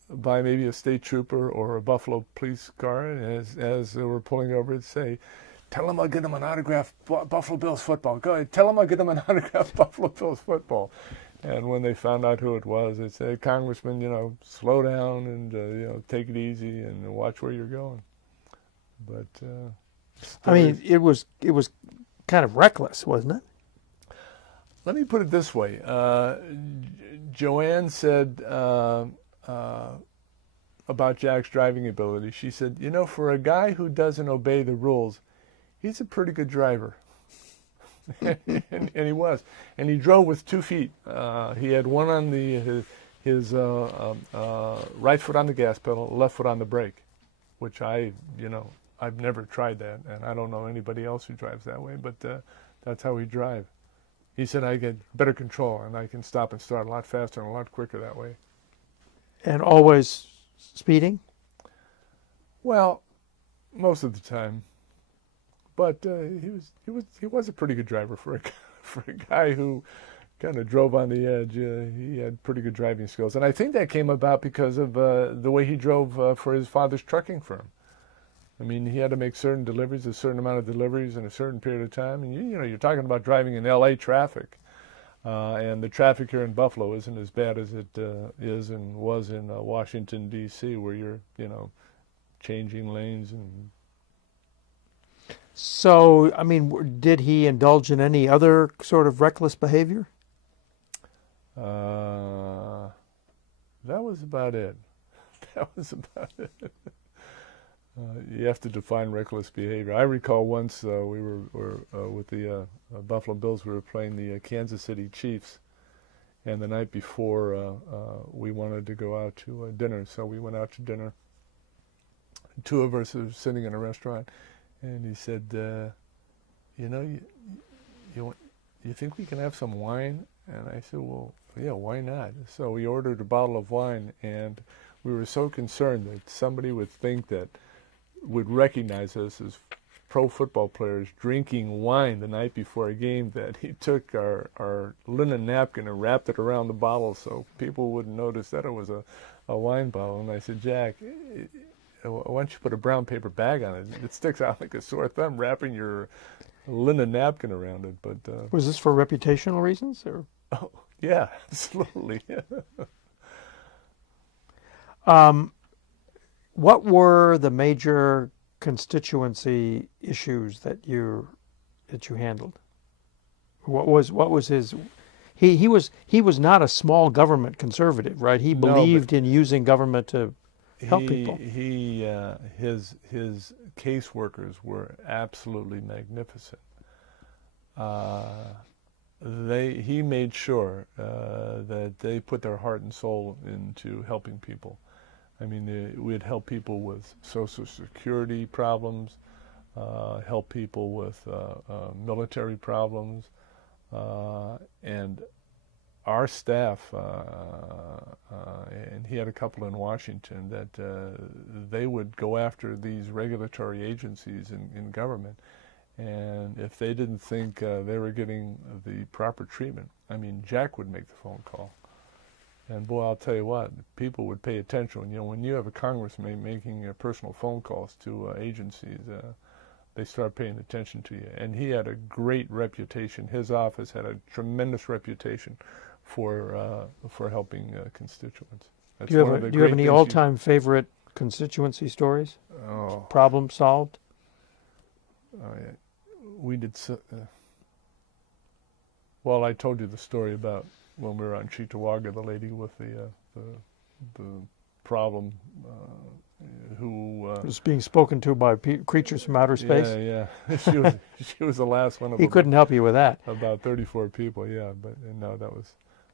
by maybe a state trooper or a Buffalo police car, and as they were pulling over, it'd say, "Tell him I'll get him an autographed Buffalo Bills football. Go ahead, tell him I'll get him an autographed Buffalo Bills football." And when they found out who it was, they'd say, "Congressman, slow down and take it easy and watch where you're going." But I mean, it was kind of reckless, wasn't it? Let me put it this way. Joanne said about Jack's driving ability, she said, "For a guy who doesn't obey the rules, he's a pretty good driver." and he was. And he drove with 2 feet. He had one on his right foot on the gas pedal, left foot on the brake, which I've never tried that, and I don't know anybody else who drives that way, but that's how he drive. He said, "I get better control, and I can stop and start a lot faster and a lot quicker that way." And always speeding? Well, most of the time. But he was a pretty good driver for a guy who kind of drove on the edge. He had pretty good driving skills, and I think that came about because of the way he drove for his father's trucking firm. I mean, he had to make certain deliveries, a certain amount of deliveries in a certain period of time, and you know, you're talking about driving in L.A. traffic, and the traffic here in Buffalo isn't as bad as it is and was in Washington D.C., where you're, you know, changing lanes and. So, I mean, did he indulge in any other sort of reckless behavior? That was about it. That was about it. You have to define reckless behavior. I recall once we were with the Buffalo Bills. We were playing the Kansas City Chiefs, and the night before we wanted to go out to dinner. So we went out to dinner. Two of us were sitting in a restaurant. And he said, you know, you think we can have some wine? And I said, well, yeah, why not? So we ordered a bottle of wine, and we were so concerned that somebody would recognize us as pro football players drinking wine the night before a game that he took our linen napkin and wrapped it around the bottle so people wouldn't notice that it was a wine bottle. And I said, Jack, why don't you put a brown paper bag on it? It sticks out like a sore thumb, wrapping your linen napkin around it. But was this for reputational reasons, or? Oh, yeah, absolutely. What were the major constituency issues that you handled? What was his? He was not a small government conservative, right? He believed in using government to help people. His caseworkers were absolutely magnificent. He made sure that they put their heart and soul into helping people. I mean, we'd help people with Social Security problems, help people with military problems, and our staff, and he had a couple in Washington, that they would go after these regulatory agencies in government, and if they didn't think they were getting the proper treatment, I mean, Jack would make the phone call. And boy, I'll tell you what, people would pay attention. You know, when you have a congressman making personal phone calls to agencies, they start paying attention to you. And he had a great reputation. His office had a tremendous reputation for helping constituents. Do you have any all-time favorite constituency stories? Oh. Problem solved? Oh, yeah. We did. Well, I told you the story about when we were on Cheektowaga, the lady with the problem who was being spoken to by creatures from outer space. Yeah. She was the last one of. He couldn't help you with that. About 34 people, yeah, but no, that was.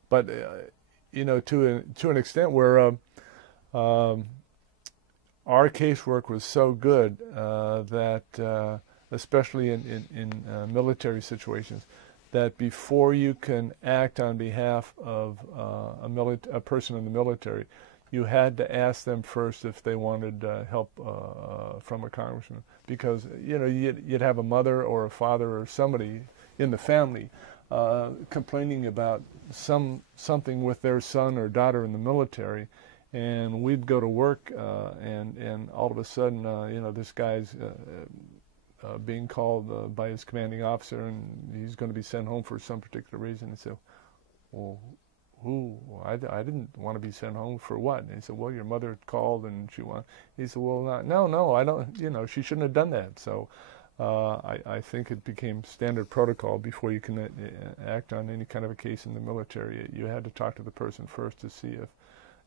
But you know, to an extent where our casework was so good that especially in military situations, that before you can act on behalf of a person in the military, you had to ask them first if they wanted help from a congressman, because you know you'd have a mother or a father or somebody in the family complaining about something with their son or daughter in the military, and we'd go to work and all of a sudden you know, this guy's being called by his commanding officer, and he's going to be sent home for some particular reason. And so, well, who? I didn't want to be sent home for what? And he said, well, your mother called and she wanted. He said, well, no, I don't. You know, she shouldn't have done that. So, I think it became standard protocol before you can act on any kind of a case in the military. You had to talk to the person first to see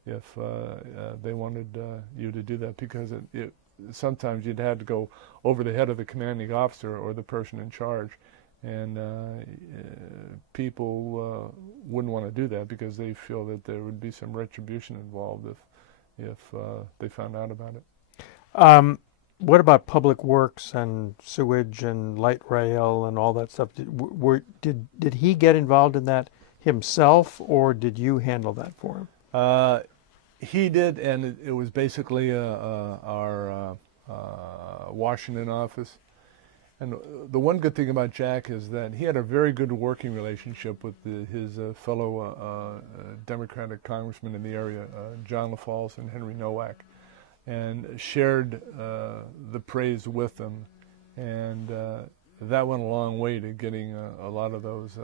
if they wanted you to do that, because sometimes you'd have to go over the head of the commanding officer or the person in charge, and people wouldn't want to do that because they feel that there would be some retribution involved if they found out about it. What about public works and sewage and light rail and all that stuff? Did he get involved in that himself, or did you handle that for him? He did, and it was basically our Washington office. And the one good thing about Jack is that he had a very good working relationship with his fellow Democratic congressmen in the area, John LaFalce and Henry Nowak, and shared the praise with them. And that went a long way to getting a lot of those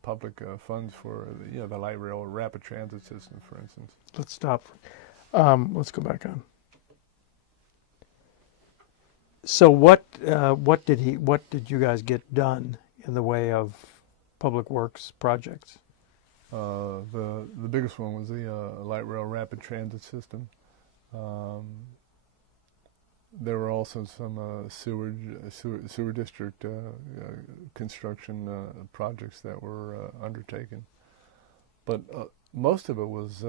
public funds for the light rail rapid transit system, for instance. Let's stop. Let's go back on. So what did you guys get done in the way of public works projects? The biggest one was the light rail rapid transit system. There were also some sewer district construction projects that were undertaken, but most of it was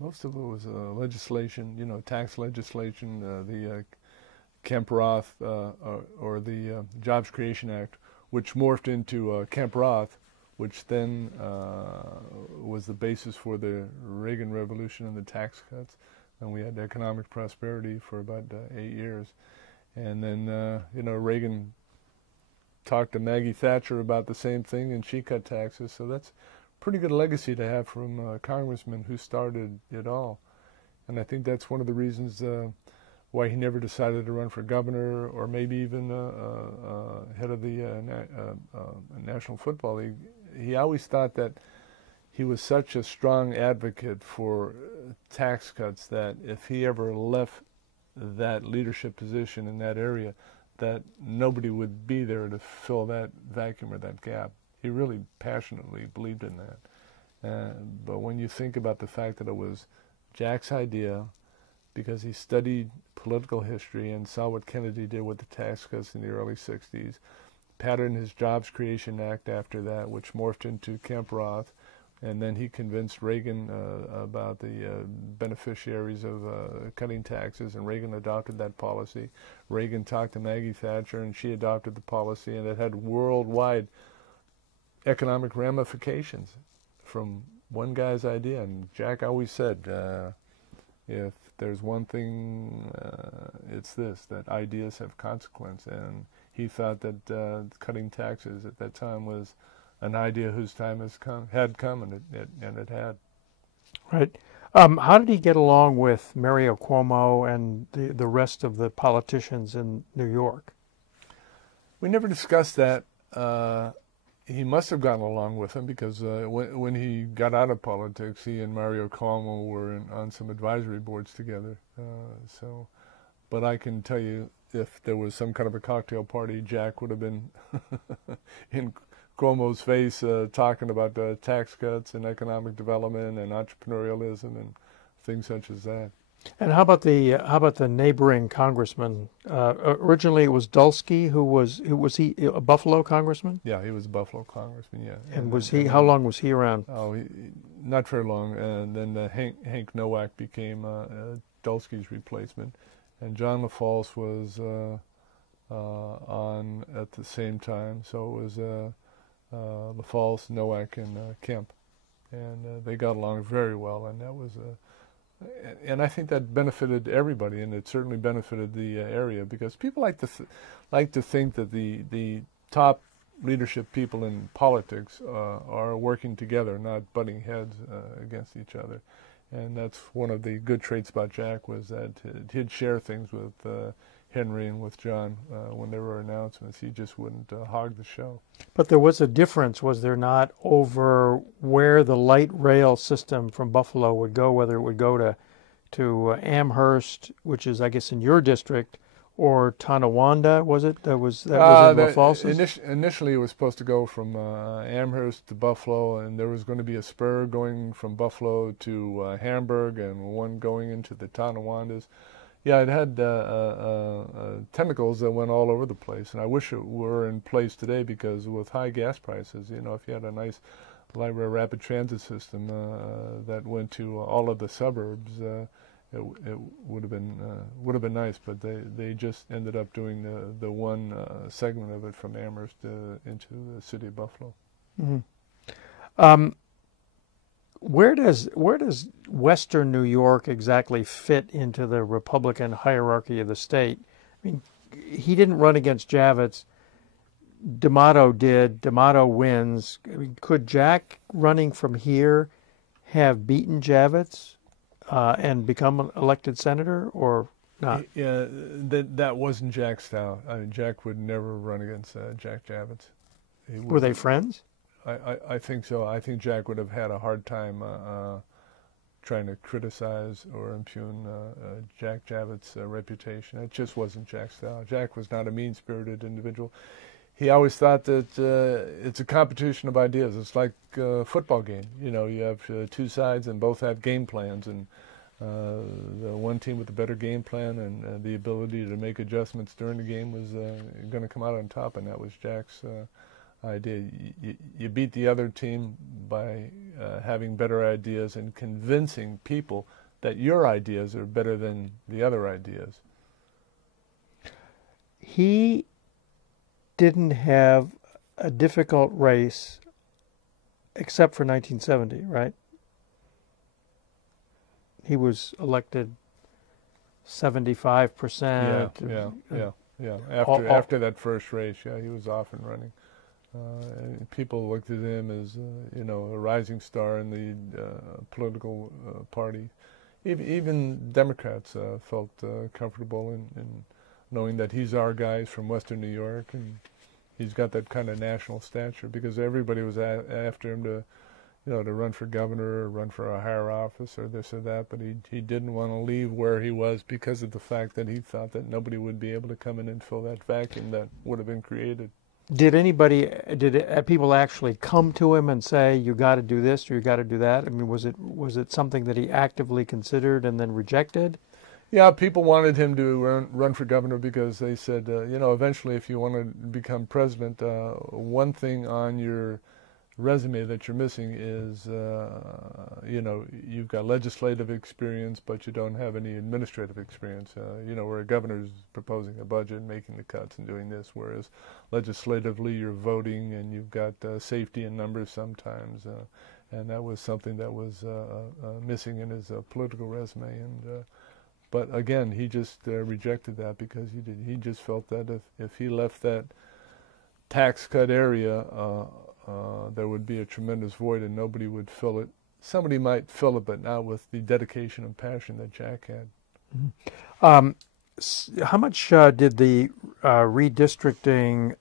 legislation, tax legislation, the Kemp Roth or the Jobs Creation Act, which morphed into Kemp Roth, which then was the basis for the Reagan Revolution and the tax cuts. And we had economic prosperity for about 8 years. And then, Reagan talked to Maggie Thatcher about the same thing, and she cut taxes. So that's a pretty good legacy to have from a congressman who started it all. And I think that's one of the reasons why he never decided to run for governor or maybe even head of the National Football League. He always thought that he was such a strong advocate for tax cuts that if he ever left that leadership position in that area, that nobody would be there to fill that vacuum or that gap. He really passionately believed in that. But when you think about the fact that it was Jack's idea, because he studied political history and saw what Kennedy did with the tax cuts in the early 60s, patterned his Jobs Creation Act after that, which morphed into Kemp Roth, and then he convinced Reagan about the beneficiaries of cutting taxes, and Reagan adopted that policy. Reagan talked to Maggie Thatcher, and she adopted the policy, and it had worldwide economic ramifications from one guy's idea. And Jack always said, if there's one thing, it's this, that ideas have consequence. And he thought that cutting taxes at that time was an idea whose time had come, and it had. Right. How did he get along with Mario Cuomo and the rest of the politicians in New York? We never discussed that. He must have gotten along with him because when he got out of politics, he and Mario Cuomo were on some advisory boards together. But I can tell you, if there was some kind of a cocktail party, Jack would have been in Cuomo's face talking about tax cuts and economic development and entrepreneurialism and things such as that. And how about the neighboring congressman? Originally, it was Dulski, who was he a Buffalo congressman? Yeah, he was a Buffalo congressman. Yeah. And was he? How long was he around? Oh, not very long. And then Hank Nowak became Dulski's replacement, and John LaFalce was on at the same time. So it was LaFalce, Nowak, and Kemp, and they got along very well. And that was and I think that benefited everybody, and it certainly benefited the area, because people like to think that the top leadership people in politics are working together, not butting heads against each other. And that's one of the good traits about Jack, was that he'd share things with Henry and with John when there were announcements. He just wouldn't hog the show. But there was a difference, was there not, over where the light rail system from Buffalo would go, whether it would go to Amherst, which is, I guess, in your district, or Tonawanda, was it? That was in LaFalce's? Initially, it was supposed to go from Amherst to Buffalo, and there was going to be a spur going from Buffalo to Hamburg and one going into the Tonawandas. Yeah, it had tentacles that went all over the place, and I wish it were in place today, because with high gas prices, if you had a nice light rail rapid transit system that went to all of the suburbs, it would have been nice. But they just ended up doing the one segment of it from Amherst into the city of Buffalo. Mm-hmm. Where does Western New York exactly fit into the Republican hierarchy of the state? I mean, he didn't run against Javits. D'Amato did. D'Amato wins. I mean, could Jack running from here have beaten Javits and become an elected senator, or not? Yeah, that wasn't Jack's style. I mean, Jack would never run against Jack Javits. Were they friends? I think so. I think Jack would have had a hard time trying to criticize or impugn Jack Javits' reputation. It just wasn't Jack's style. Jack was not a mean-spirited individual. He always thought that it's a competition of ideas. It's like a football game. You know, you have two sides and both have game plans, and the one team with the better game plan and the ability to make adjustments during the game was going to come out on top, and that was Jack's idea. You beat the other team by having better ideas and convincing people that your ideas are better than the other ideas. He didn't have a difficult race except for 1970, right? He was elected 75%. Yeah. After that first race, he was off and running. People looked at him as, a rising star in the political party. Even Democrats felt comfortable in knowing that he's our guy from Western New York, and he's got that kind of national stature, because everybody was after him to run for governor or run for a higher office or this or that, but he didn't want to leave where he was because of the fact that he thought that nobody would be able to come in and fill that vacuum that would have been created. Did people actually come to him and say, you got to do this or you got to do that? I mean, was it something that he actively considered and then rejected? Yeah, people wanted him to run for governor because they said, eventually if you want to become president, one thing on your resume that you're missing is, you've got legislative experience, but you don't have any administrative experience. Where a governor's proposing a budget, making the cuts and doing this, whereas legislatively you're voting and you've got safety in numbers sometimes. And that was something that was missing in his political resume. And but again, he just rejected that because he just felt that if he left that tax cut area, there would be a tremendous void and nobody would fill it. Somebody might fill it, but not with the dedication and passion that Jack had. Mm-hmm. How much did the redistricting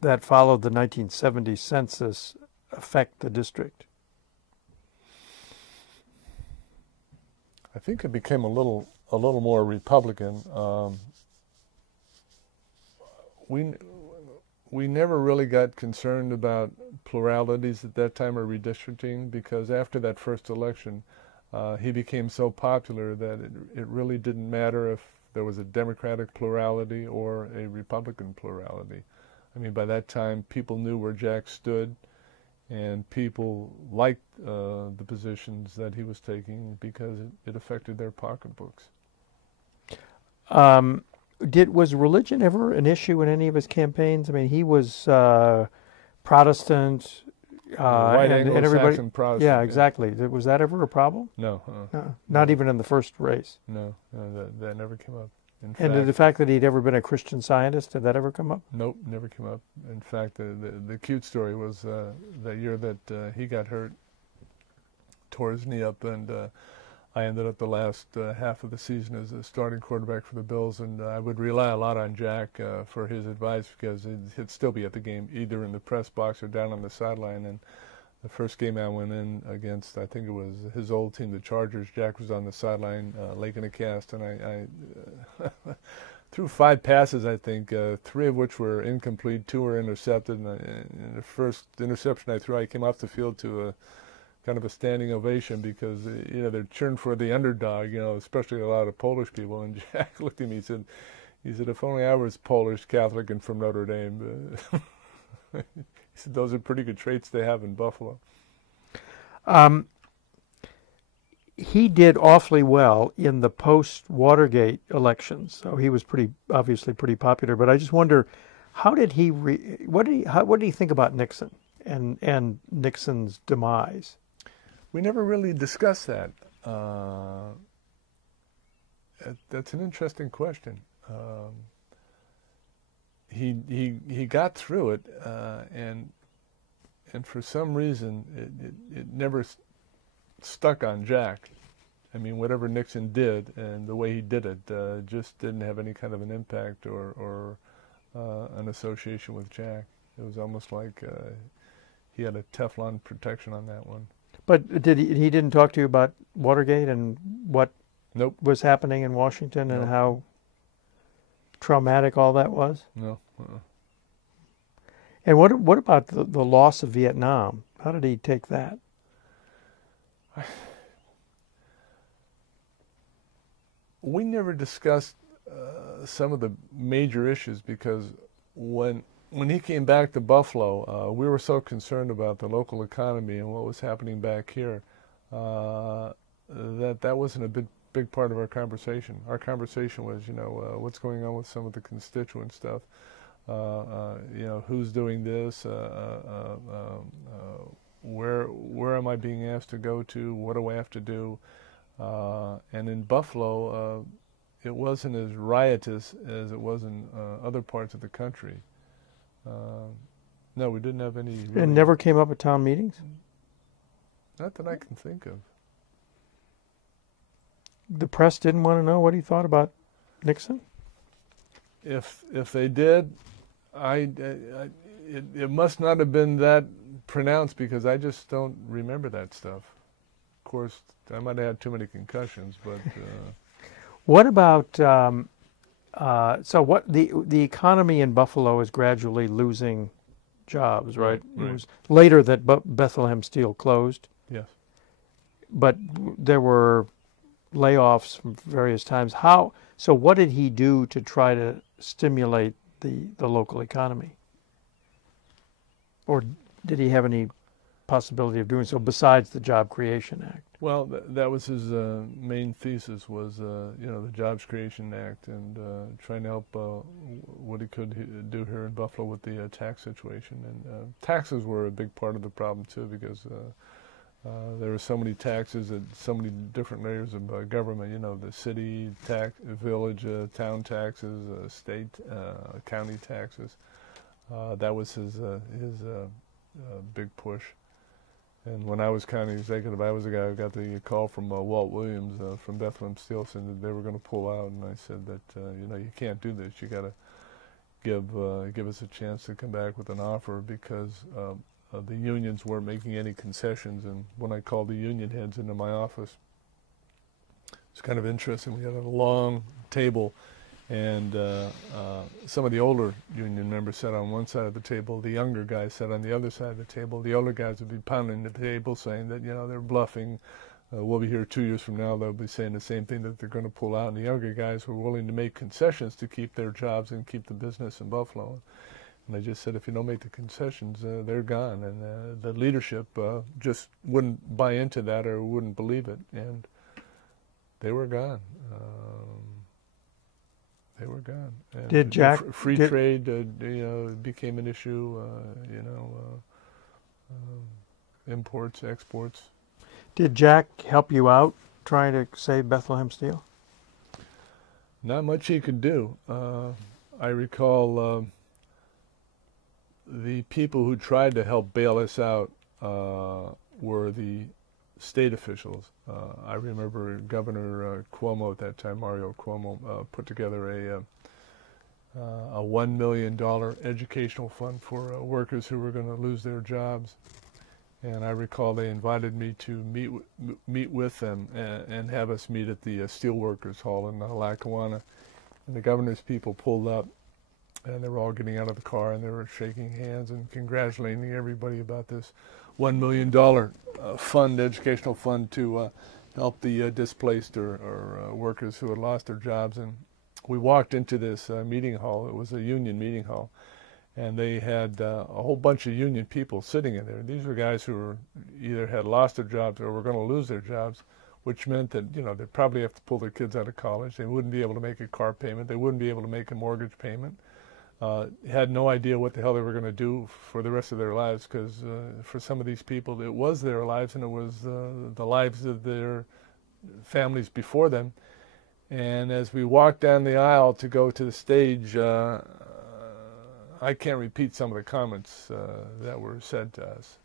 that followed the 1970 census affect the district? I think it became a little more Republican. We never really got concerned about pluralities at that time or redistricting, because after that first election, he became so popular that it really didn't matter if there was a Democratic plurality or a Republican plurality. I mean, by that time, people knew where Jack stood, and people liked the positions that he was taking because it affected their pocketbooks. Was religion ever an issue in any of his campaigns? I mean, he was Protestant, white Anglo-Saxon Protestant. Yeah, exactly. Yeah. Was that ever a problem? No. Not even in the first race? No, that never came up. And the fact that he'd ever been a Christian Scientist, did that ever come up? Nope, never came up. In fact, the cute story was that year that he got hurt, tore his knee up, and I ended up the last half of the season as a starting quarterback for the Bills, and I would rely a lot on Jack for his advice, because he'd still be at the game, either in the press box or down on the sideline. And the first game I went in against, I think it was his old team, the Chargers, Jack was on the sideline, laking a cast, and I threw 5 passes, I think, 3 of which were incomplete, 2 were intercepted, and the first interception I threw, I came off the field to a kind of a standing ovation, because they're cheering for the underdog, especially a lot of Polish people. And Jack looked at me, he said, if only I was Polish, Catholic, and from Notre Dame. He said those are pretty good traits they have in Buffalo. He did awfully well in the post-Watergate elections, so he was obviously pretty popular. But I just wonder, how did he? What did he think about Nixon and Nixon's demise? We never really discussed that. That's an interesting question. He got through it, and for some reason it never stuck on Jack. I mean, whatever Nixon did and the way he did it just didn't have any kind of an impact or an association with Jack. It was almost like he had a Teflon protection on that one. But he didn't talk to you about Watergate and what Nope. was happening in Washington and Nope. how traumatic all that was? No. And what about the loss of Vietnam? How did he take that? We never discussed some of the major issues because when he came back to Buffalo, we were so concerned about the local economy and what was happening back here that wasn't a big part of our conversation. Our conversation was, what's going on with some of the constituent stuff. Who's doing this? Where am I being asked to go to? What do I have to do? And in Buffalo, it wasn't as riotous as it was in other parts of the country. No, we didn't have any. Really, And never came up at town meetings? Not that I can think of. The press didn't want to know what he thought about Nixon? If they did, it must not have been that pronounced because I just don't remember that stuff. Of course, I might have had too many concussions, but. What about so what the economy in Buffalo is gradually losing jobs, right? Right. It was later that Bethlehem Steel closed. Yes. But there were layoffs from various times. So what did he do to try to stimulate the local economy? Or did he have any possibility of doing so besides the Job Creation Act? Well, that was his main thesis was, the Jobs Creation Act and trying to help what he could do here in Buffalo with the tax situation. And taxes were a big part of the problem, too, because there were so many taxes at so many different layers of government, the city tax, village, town taxes, state, county taxes. That was his big push. And when I was county executive, I was the guy who got the call from Walt Williams from Bethlehem Steel saying that they were going to pull out. And I said that, you can't do this. You got to give us a chance to come back with an offer because the unions weren't making any concessions. And when I called the union heads into my office, it's kind of interesting. We had a long table, and some of the older union members sat on one side of the table. The younger guys sat on the other side of the table. The older guys would be pounding the table saying that, they're bluffing. We'll be here 2 years from now. They'll be saying the same thing, that they're going to pull out. And the younger guys were willing to make concessions to keep their jobs and keep the business in Buffalo. And I just said, if you don't make the concessions, they're gone. And the leadership just wouldn't buy into that or wouldn't believe it. And they were gone. They were gone. And Did Jack free trade, became an issue. Imports, exports. Did Jack help you out trying to save Bethlehem Steel? Not much he could do. I recall the people who tried to help bail us out were the state officials. I remember Governor Cuomo at that time, Mario Cuomo, put together a $1 million educational fund for workers who were going to lose their jobs. And I recall they invited me to meet with them and have us meet at the Steelworkers Hall in Lackawanna. And the governor's people pulled up, and they were all getting out of the car, and they were shaking hands and congratulating everybody about this $1 million fund, educational fund to help the displaced or workers who had lost their jobs. And we walked into this meeting hall. It was a union meeting hall. And they had a whole bunch of union people sitting in there. These were guys who were either had lost their jobs or were going to lose their jobs, which meant that, they'd probably have to pull their kids out of college. They wouldn't be able to make a car payment. They wouldn't be able to make a mortgage payment. had no idea what the hell they were going to do for the rest of their lives, because for some of these people it was their lives, and it was the lives of their families before them. And as we walked down the aisle to go to the stage, I can't repeat some of the comments that were said to us.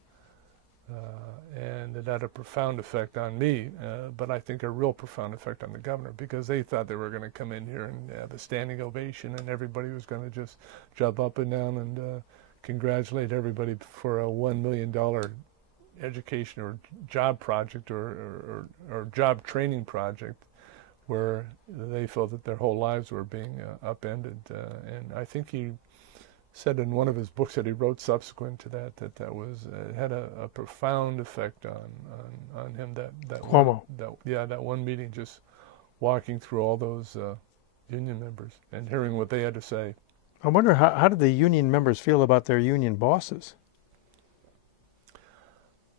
And it had a profound effect on me, but I think a real profound effect on the governor, because they thought they were going to come in here and have a standing ovation, and everybody was going to just jump up and down and congratulate everybody for a $1 million education or job project or job training project, where they felt that their whole lives were being upended. And I think he said in one of his books that he wrote subsequent to that that was had a profound effect on him. That Cuomo. That one meeting, just walking through all those union members and hearing what they had to say. I wonder how did the union members feel about their union bosses?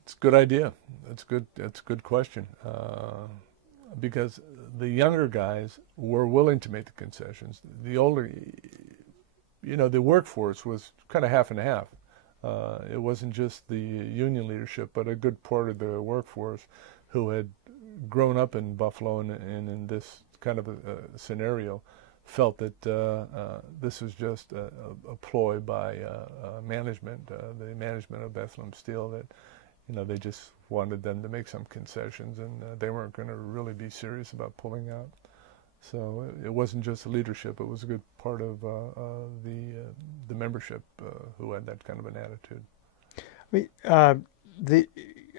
It's a good idea. It's good. It's a good question. Because the younger guys were willing to make the concessions. The older, the workforce was kind of half and half. It wasn't just the union leadership, but a good part of the workforce who had grown up in Buffalo and in this kind of a scenario felt that this was just a ploy by management, the management of Bethlehem Steel, that they just wanted them to make some concessions, and they weren't going to really be serious about pulling out. So it wasn't just the leadership; it was a good part of the membership who had that kind of an attitude. I mean,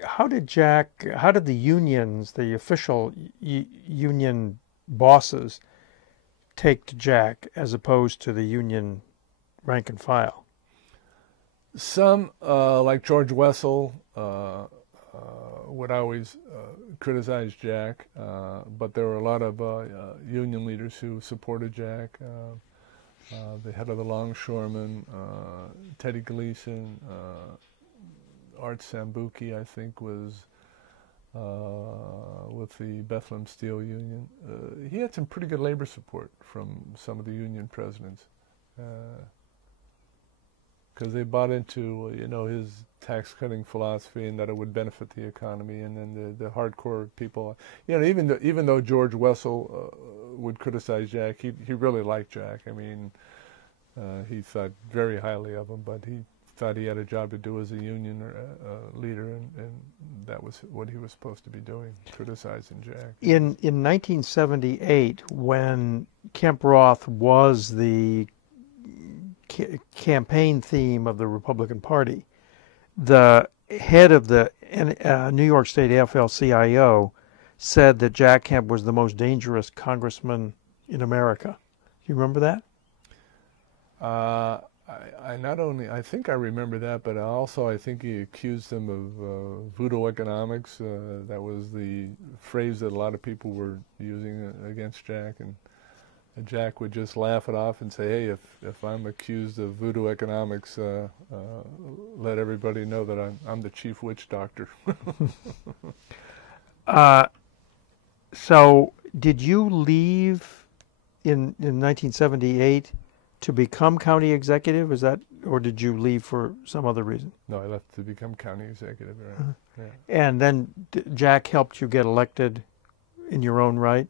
how did the unions, the official union bosses, take to Jack as opposed to the union rank and file? Some, like George Wessel, would always criticize Jack, but there were a lot of union leaders who supported Jack. The head of the longshoremen, Teddy Gleason, Art Sambuki, I think, was with the Bethlehem Steel Union. He had some pretty good labor support from some of the union presidents, because they bought into his tax-cutting philosophy and that it would benefit the economy. And then the hardcore people, even though George Wessel would criticize Jack, he really liked Jack. I mean, he thought very highly of him, but he thought he had a job to do as a union leader, and that was what he was supposed to be doing, criticizing Jack. In 1978, when Kemp Roth was the campaign theme of the Republican Party, the head of the New York State AFL-CIO said that Jack Kemp was the most dangerous congressman in America. Do you remember that? I think I remember that, but also I think he accused them of voodoo economics. That was the phrase that a lot of people were using against Jack, and Jack would just laugh it off and say, "Hey, if I'm accused of voodoo economics, let everybody know that I'm the chief witch doctor." So, did you leave in 1978 to become county executive? Is that, or did you leave for some other reason? No, I left to become county executive. Right? Yeah. And then Jack helped you get elected in your own right?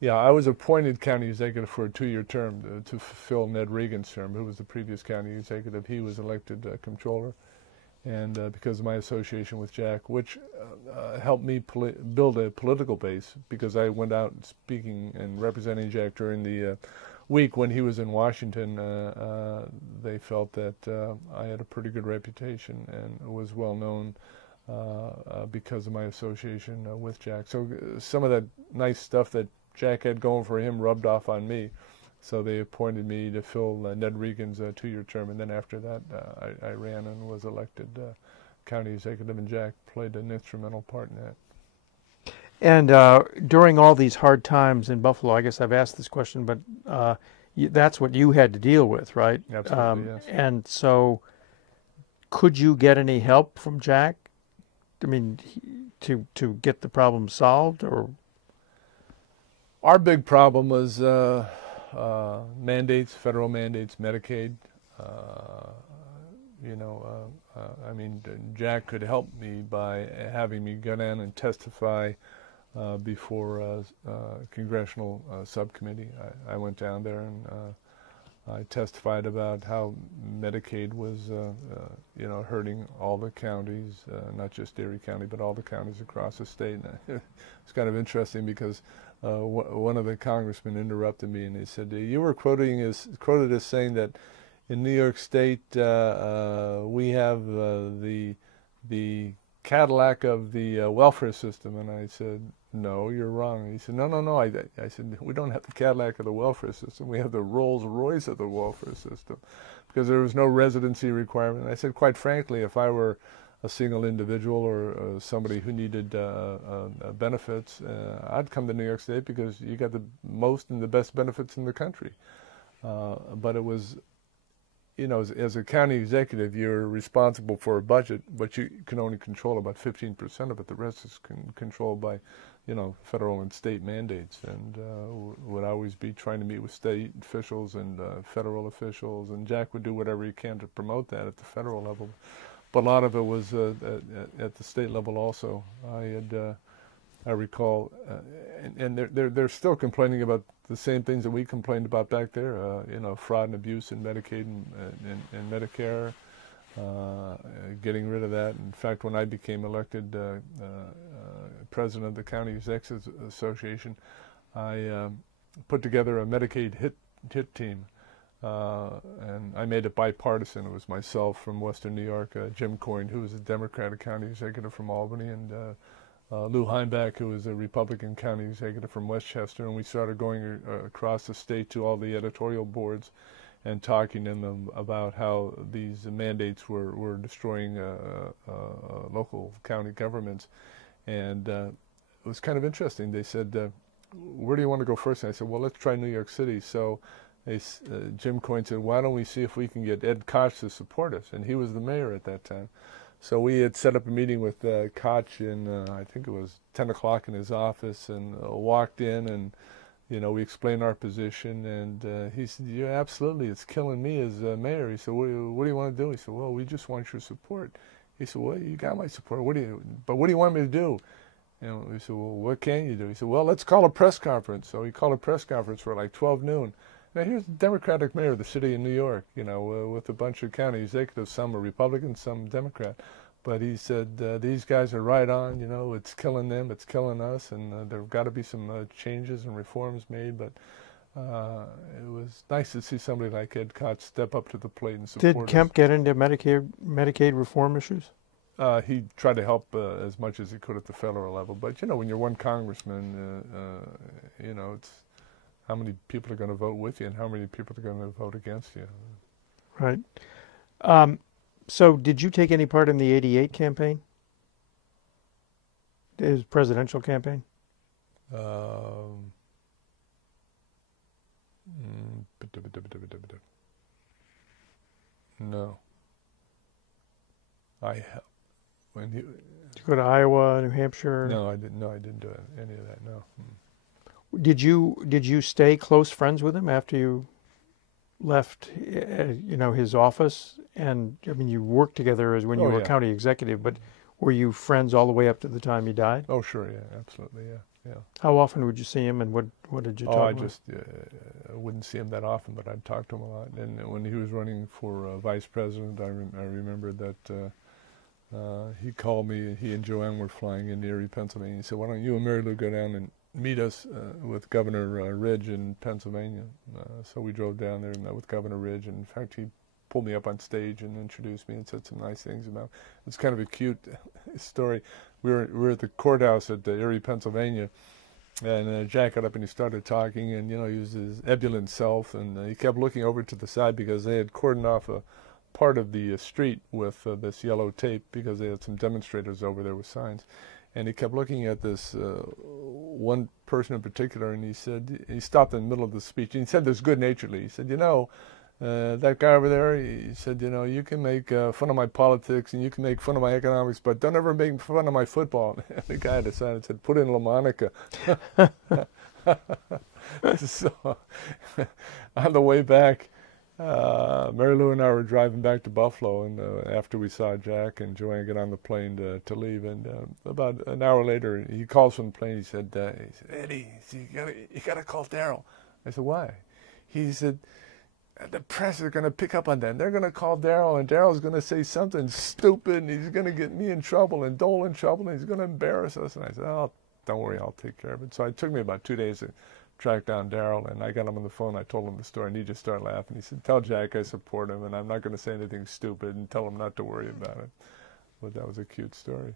Yeah, I was appointed county executive for a 2-year term to fulfill Ned Reagan's term, who was the previous county executive. He was elected comptroller, and because of my association with Jack, which helped me build a political base, because I went out speaking and representing Jack during the week when he was in Washington. They felt that I had a pretty good reputation and was well known because of my association with Jack. So some of that nice stuff that Jack had going for him rubbed off on me, so they appointed me to fill Ned Reagan's 2-year term, and then after that I ran and was elected county executive, and Jack played an instrumental part in that. And during all these hard times in Buffalo, I guess I've asked this question, but that's what you had to deal with, right? Absolutely, yes. And so could you get any help from Jack? I mean, to get the problem solved, or? Our big problem was mandates, federal mandates, Medicaid. I mean, Jack could help me by having me go down and testify before a congressional subcommittee. I went down there and I testified about how Medicaid was, hurting all the counties, not just Erie County, but all the counties across the state. And it's kind of interesting because one of the congressmen interrupted me and he said, "You were quoted as saying that in New York State we have the Cadillac of the welfare system." And I said, "No, you're wrong." He said, No. I said, "We don't have the Cadillac of the welfare system. We have the Rolls Royce of the welfare system," because there was no residency requirement. And I said, quite frankly, if I were a single individual or somebody who needed benefits, I'd come to New York State because you got the most and the best benefits in the country. But it was, as a county executive, you're responsible for a budget, but you can only control about 15% of it. The rest is controlled by, federal and state mandates. And would always be trying to meet with state officials and federal officials. And Jack would do whatever he can to promote that at the federal level. But a lot of it was at the state level also. I recall, and they're still complaining about the same things that we complained about back there, fraud and abuse in Medicaid and Medicare, getting rid of that. In fact, when I became elected president of the County Executives Association, I put together a Medicaid hit team, and I made it bipartisan. It was myself from Western New York, Jim Coyne, who was a Democratic county executive from Albany, and Lou Heimbach, who was a Republican county executive from Westchester, and we started going across the state to all the editorial boards and talking to them about how these mandates were destroying local county governments. And it was kind of interesting. They said, "Where do you want to go first?" And I said, "Well, let's try New York City." So Jim Coyne said, "Why don't we see if we can get Ed Koch to support us?" And he was the mayor at that time. So we had set up a meeting with Koch, and I think it was 10 o'clock in his office, and walked in, and we explained our position, and he said, "Yeah, absolutely, it's killing me as mayor." He said, what do you want to do?" He said, "Well, we just want your support." He said, "Well, you got my support. But what do you want me to do?" And we said, "Well, what can you do?" He said, "Well, let's call a press conference." So he called a press conference for like 12 noon. Now, here's the Democratic mayor of the city of New York, with a bunch of county executives. Some are Republican, some Democrat. But he said, "These guys are right on, it's killing them, it's killing us, and there have got to be some changes and reforms made." But it was nice to see somebody like Ed Koch step up to the plate and support us. Did Kemp get into Medicaid reform issues? He tried to help as much as he could at the federal level. But, when you're one congressman, it's how many people are going to vote with you and how many people are going to vote against you. Right. So did you take any part in the '88 campaign? His presidential campaign? No. When he... Did you go to Iowa, New Hampshire? No, I didn't. No, I didn't do any of that. No. Did you stay close friends with him after you left, his office? And I mean, you worked together as when you were county executive, but were you friends all the way up to the time he died? Oh, sure, yeah, absolutely, yeah. How often would you see him, and what did you talk about? I wouldn't see him that often, but I'd talk to him a lot. And when he was running for vice president, I remember that he called me. He and Joanne were flying into Erie, Pennsylvania. He said, "Why don't you and Mary Lou go down and meet us with Governor Ridge in Pennsylvania?" So we drove down there and met with Governor Ridge, and in fact, he pulled me up on stage and introduced me and said some nice things about. It's kind of a cute story. We were at the courthouse at Erie, Pennsylvania, and Jack got up and he started talking, and he was his ebullient self, and he kept looking over to the side because they had cordoned off a part of the street with this yellow tape because they had some demonstrators over there with signs. And he kept looking at this one person in particular, and he stopped in the middle of the speech. And he said this good-naturedly. He said, that guy over there, he said, you can make fun of my politics and you can make fun of my economics, but don't ever make fun of my football. And the guy decided, said, "Put in La Monica." So on the way back, Mary Lou and I were driving back to Buffalo, and after we saw Jack and Joanne get on the plane to leave, and about an hour later, he calls from the plane. He said, "Eddie, you gotta call Daryl." I said, "Why?" He said, "The press are going to pick up on that. They're going to call Daryl, and Daryl's going to say something stupid, and he's going to get me in trouble and Dole in trouble, and he's going to embarrass us." And I said, "Oh, don't worry, I'll take care of it." So it took me about 2 days to track down Daryl, and I got him on the phone. I told him the story, and he just started laughing. He said, "Tell Jack I support him, and I'm not going to say anything stupid, and tell him not to worry about it." But that was a cute story.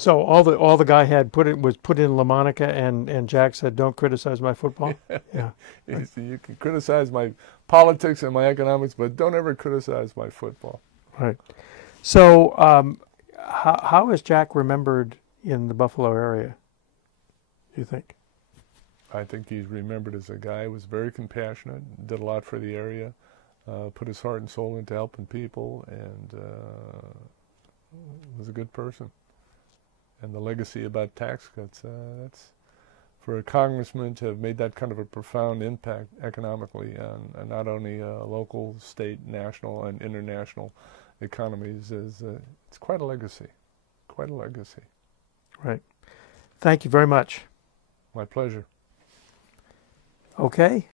So all the guy had was put in La Monica, and Jack said, "Don't criticize my football." Yeah. He said, "You can criticize my politics and my economics, but don't ever criticize my football." Right. So how is Jack remembered in the Buffalo area, do you think? I think he's remembered as a guy who was very compassionate, did a lot for the area, put his heart and soul into helping people, and was a good person. And the legacy about tax cuts, that's for a congressman to have made that kind of a profound impact economically on not only local, state, national, and international economies, it's quite a legacy. Quite a legacy. Right. Thank you very much. My pleasure. Okay.